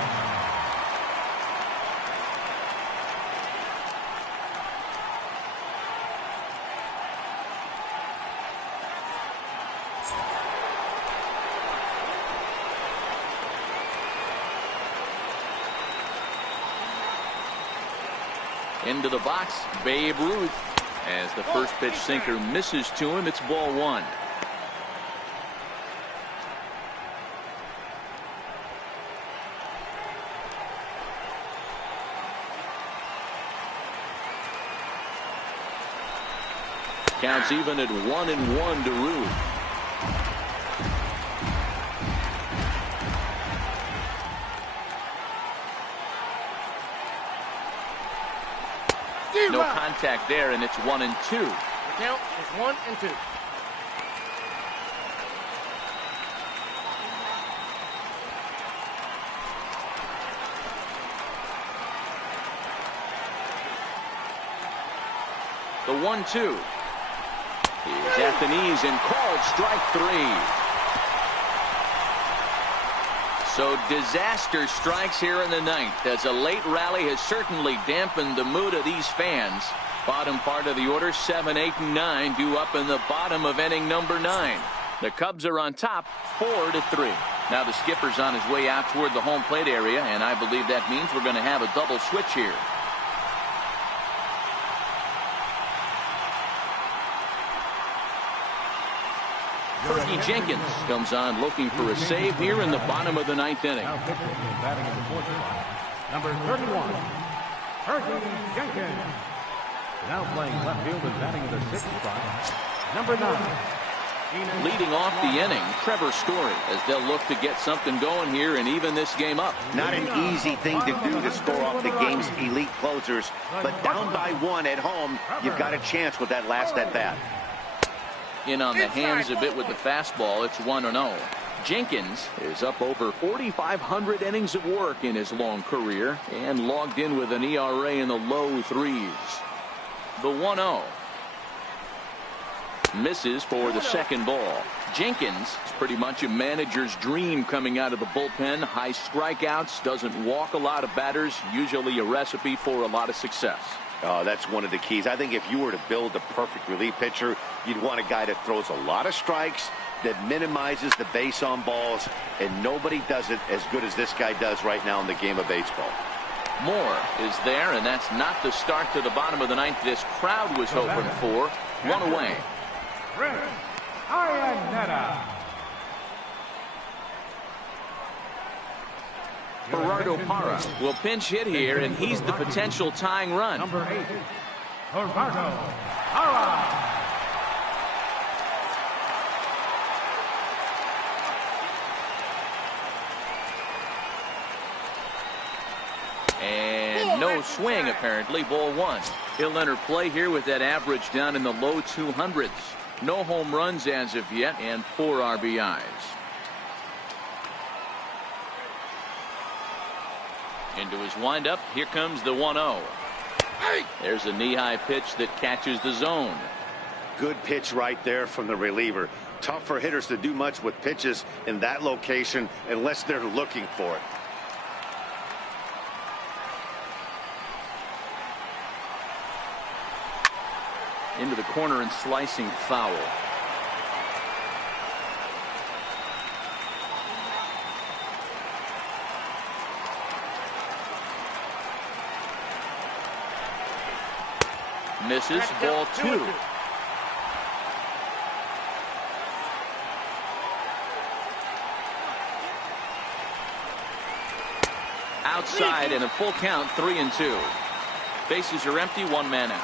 Into the box, Babe Ruth. As the first pitch sinker misses to him, it's ball 1. Counts even at 1-1 to Ruth. No contact there, and it's 1-2. The count is 1-2. The 1-2 is at the knees and called strike 3. So disaster strikes here in the 9th as a late rally has certainly dampened the mood of these fans. Bottom part of the order, 7, 8, and 9 due up in the bottom of inning number 9. The Cubs are on top 4-3. Now the skipper's on his way out toward the home plate area, and I believe that means we're going to have a double switch here. Fergie Jenkins comes on looking for a save here in the bottom of the 9th inning. Now pitching and batting in the 4th spot, number 31, Fergie Jenkins. Now playing left field and batting in the 6th spot, number 9. Leading off the inning, Trevor Story, as they'll look to get something going here and even this game up. Not an easy thing to do to score off the game's elite closers, but down by 1 at home, you've got a chance with that last at-bat. In on the hands a bit with the fastball. It's 1-0. Jenkins is up over 4,500 innings of work in his long career and logged in with an ERA in the low 3s. The 1-0 misses for the second ball. Jenkins is pretty much a manager's dream coming out of the bullpen. High strikeouts, doesn't walk a lot of batters, usually a recipe for a lot of success. Oh, that's one of the keys. I think if you were to build a perfect relief pitcher, you'd want a guy that throws a lot of strikes, that minimizes the base on balls, and nobody does it as good as this guy does right now in the game of baseball. Moore is there, and that's not the start to the bottom of the 9th this crowd was hoping for. 1 away. Chris Iannetta. Gerardo Parra will pinch hit here, and he's the potential tying run. Number 8, Gerardo Parra. And no swing, apparently. Ball 1. He'll enter play here with that average down in the low 200s. No home runs as of yet, and 4 RBIs. Into his windup. Here comes the 1-0. There's a knee-high pitch that catches the zone. Good pitch right there from the reliever. Tough for hitters to do much with pitches in that location unless they're looking for it. Into the corner and slicing foul. Misses. Ball 2. Outside and a full count, 3-2. Bases are empty, 1 man out.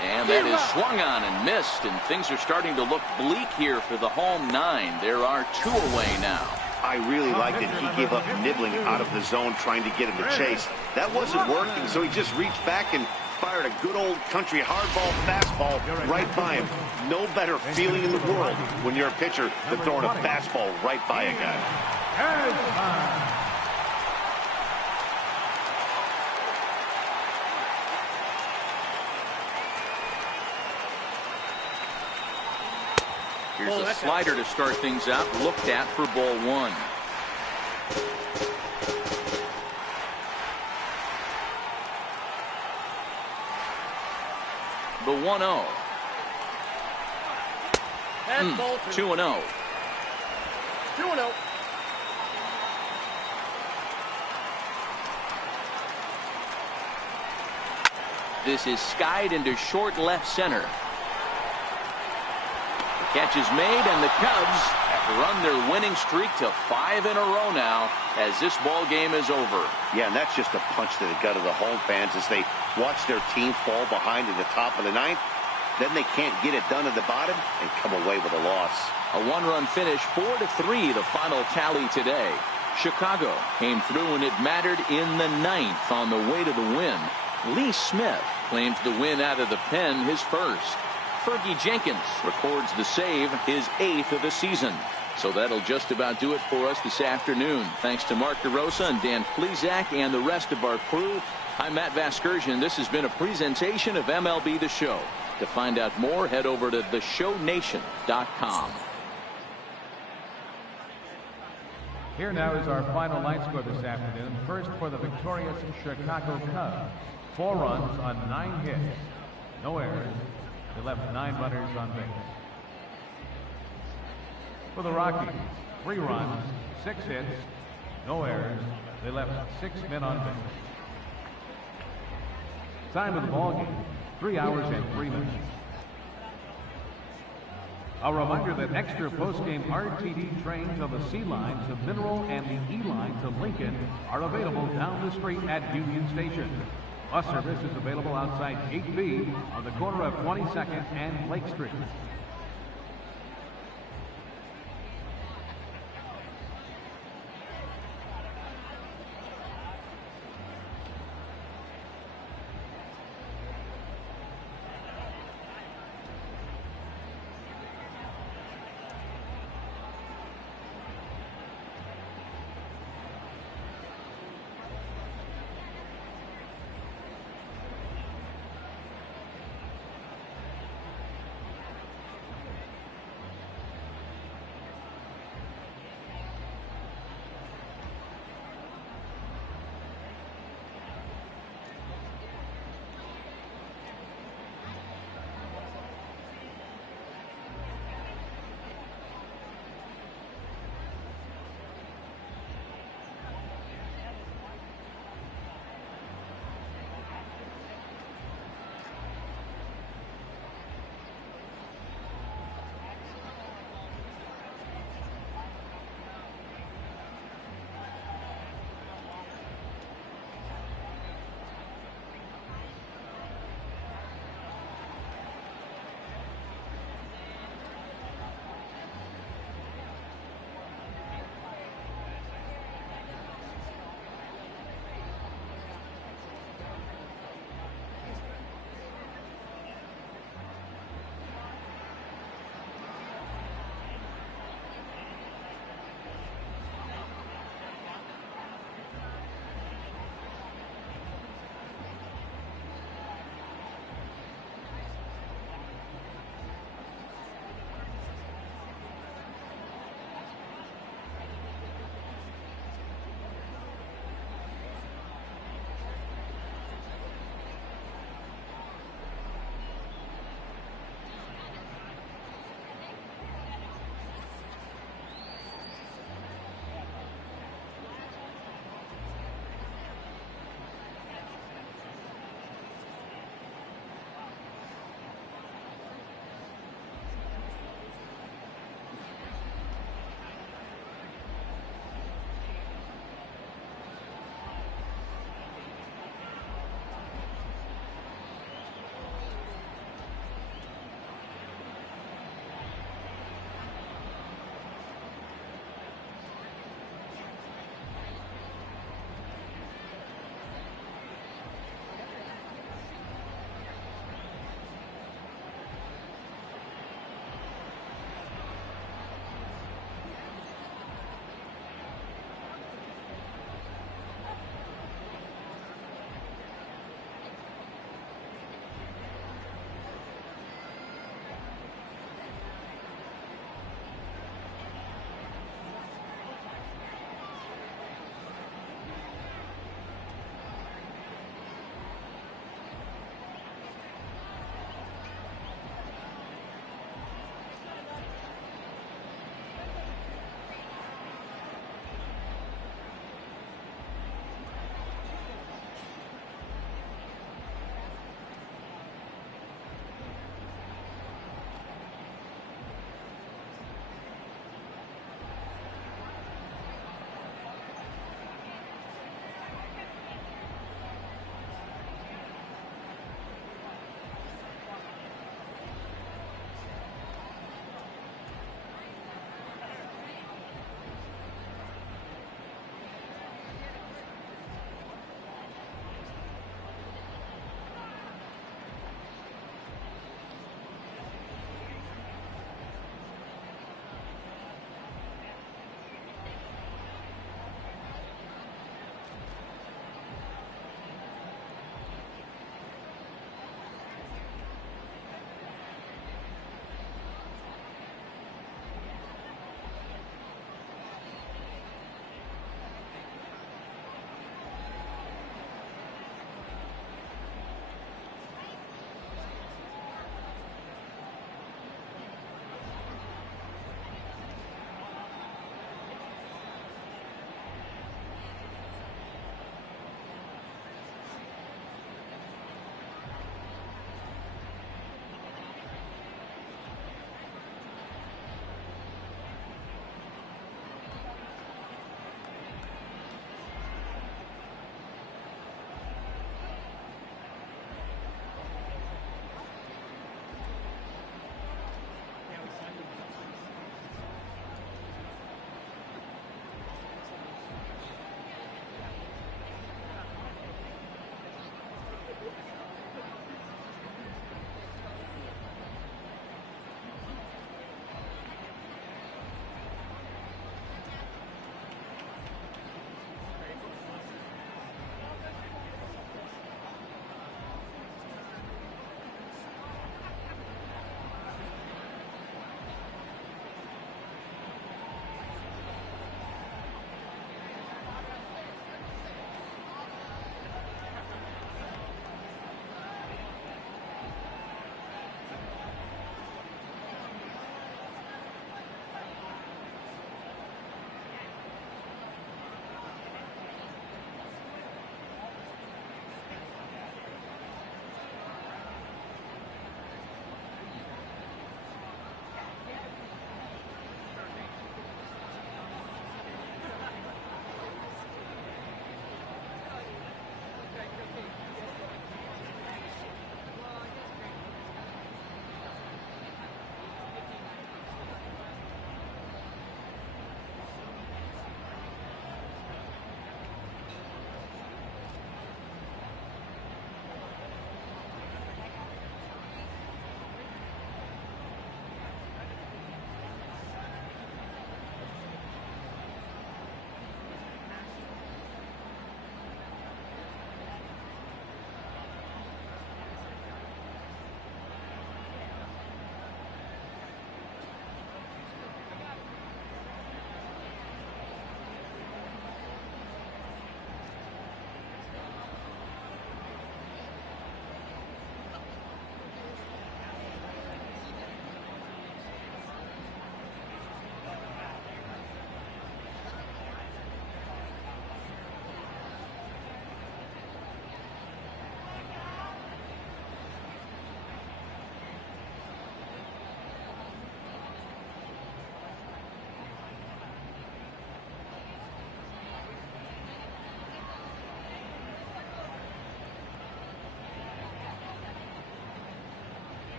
And that is swung on and missed, and things are starting to look bleak here for the home 9. There are 2 away now. I really liked it. He gave up nibbling out of the zone trying to get him to chase. That wasn't working, so he just reached back and fired a good old country hardball fastball right by him. No better feeling in the world when you're a pitcher than throwing a fastball right by a guy. Here's a slider to start things out. Looked at for ball 1. The 1-0. 2-0. 2-0. This is skied into short left center. Catch is made, and the Cubs have run their winning streak to 5 in a row now as this ball game is over. Yeah, and that's just a punch to the gut of the home fans as they watch their team fall behind in the top of the 9th. Then they can't get it done at the bottom and come away with a loss. A 1-run finish, 4-3, the final tally today. Chicago came through, and it mattered in the 9th on the way to the win. Lee Smith claims the win out of the pen, his first. Fergie Jenkins records the save, his 8th of the season. So that'll just about do it for us this afternoon. Thanks to Mark DeRosa and Dan Plesac and the rest of our crew. I'm Matt Vasgersian. This has been a presentation of MLB The Show. To find out more, head over to theshownation.com. Here now is our final line score this afternoon. First for the victorious Chicago Cubs. 4 runs on 9 hits. No errors. They left 9 runners on base. For the Rockies, 3 runs, 6 hits, no errors. They left 6 men on base. Time of the ball game, 3 hours and 3 minutes. A reminder that extra post-game RTD trains on the C line to Mineral and the E line to Lincoln are available down the street at Union Station. Bus service is available outside Gate B on the corner of 22nd and Lake Street.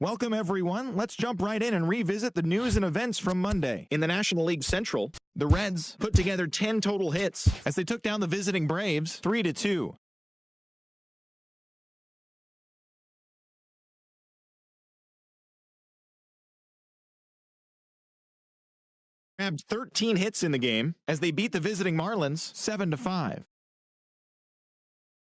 Welcome, everyone. Let's jump right in and revisit the news and events from Monday. In the National League Central, the Reds put together 10 total hits as they took down the visiting Braves 3-2. Grabbed 13 hits in the game as they beat the visiting Marlins 7-5.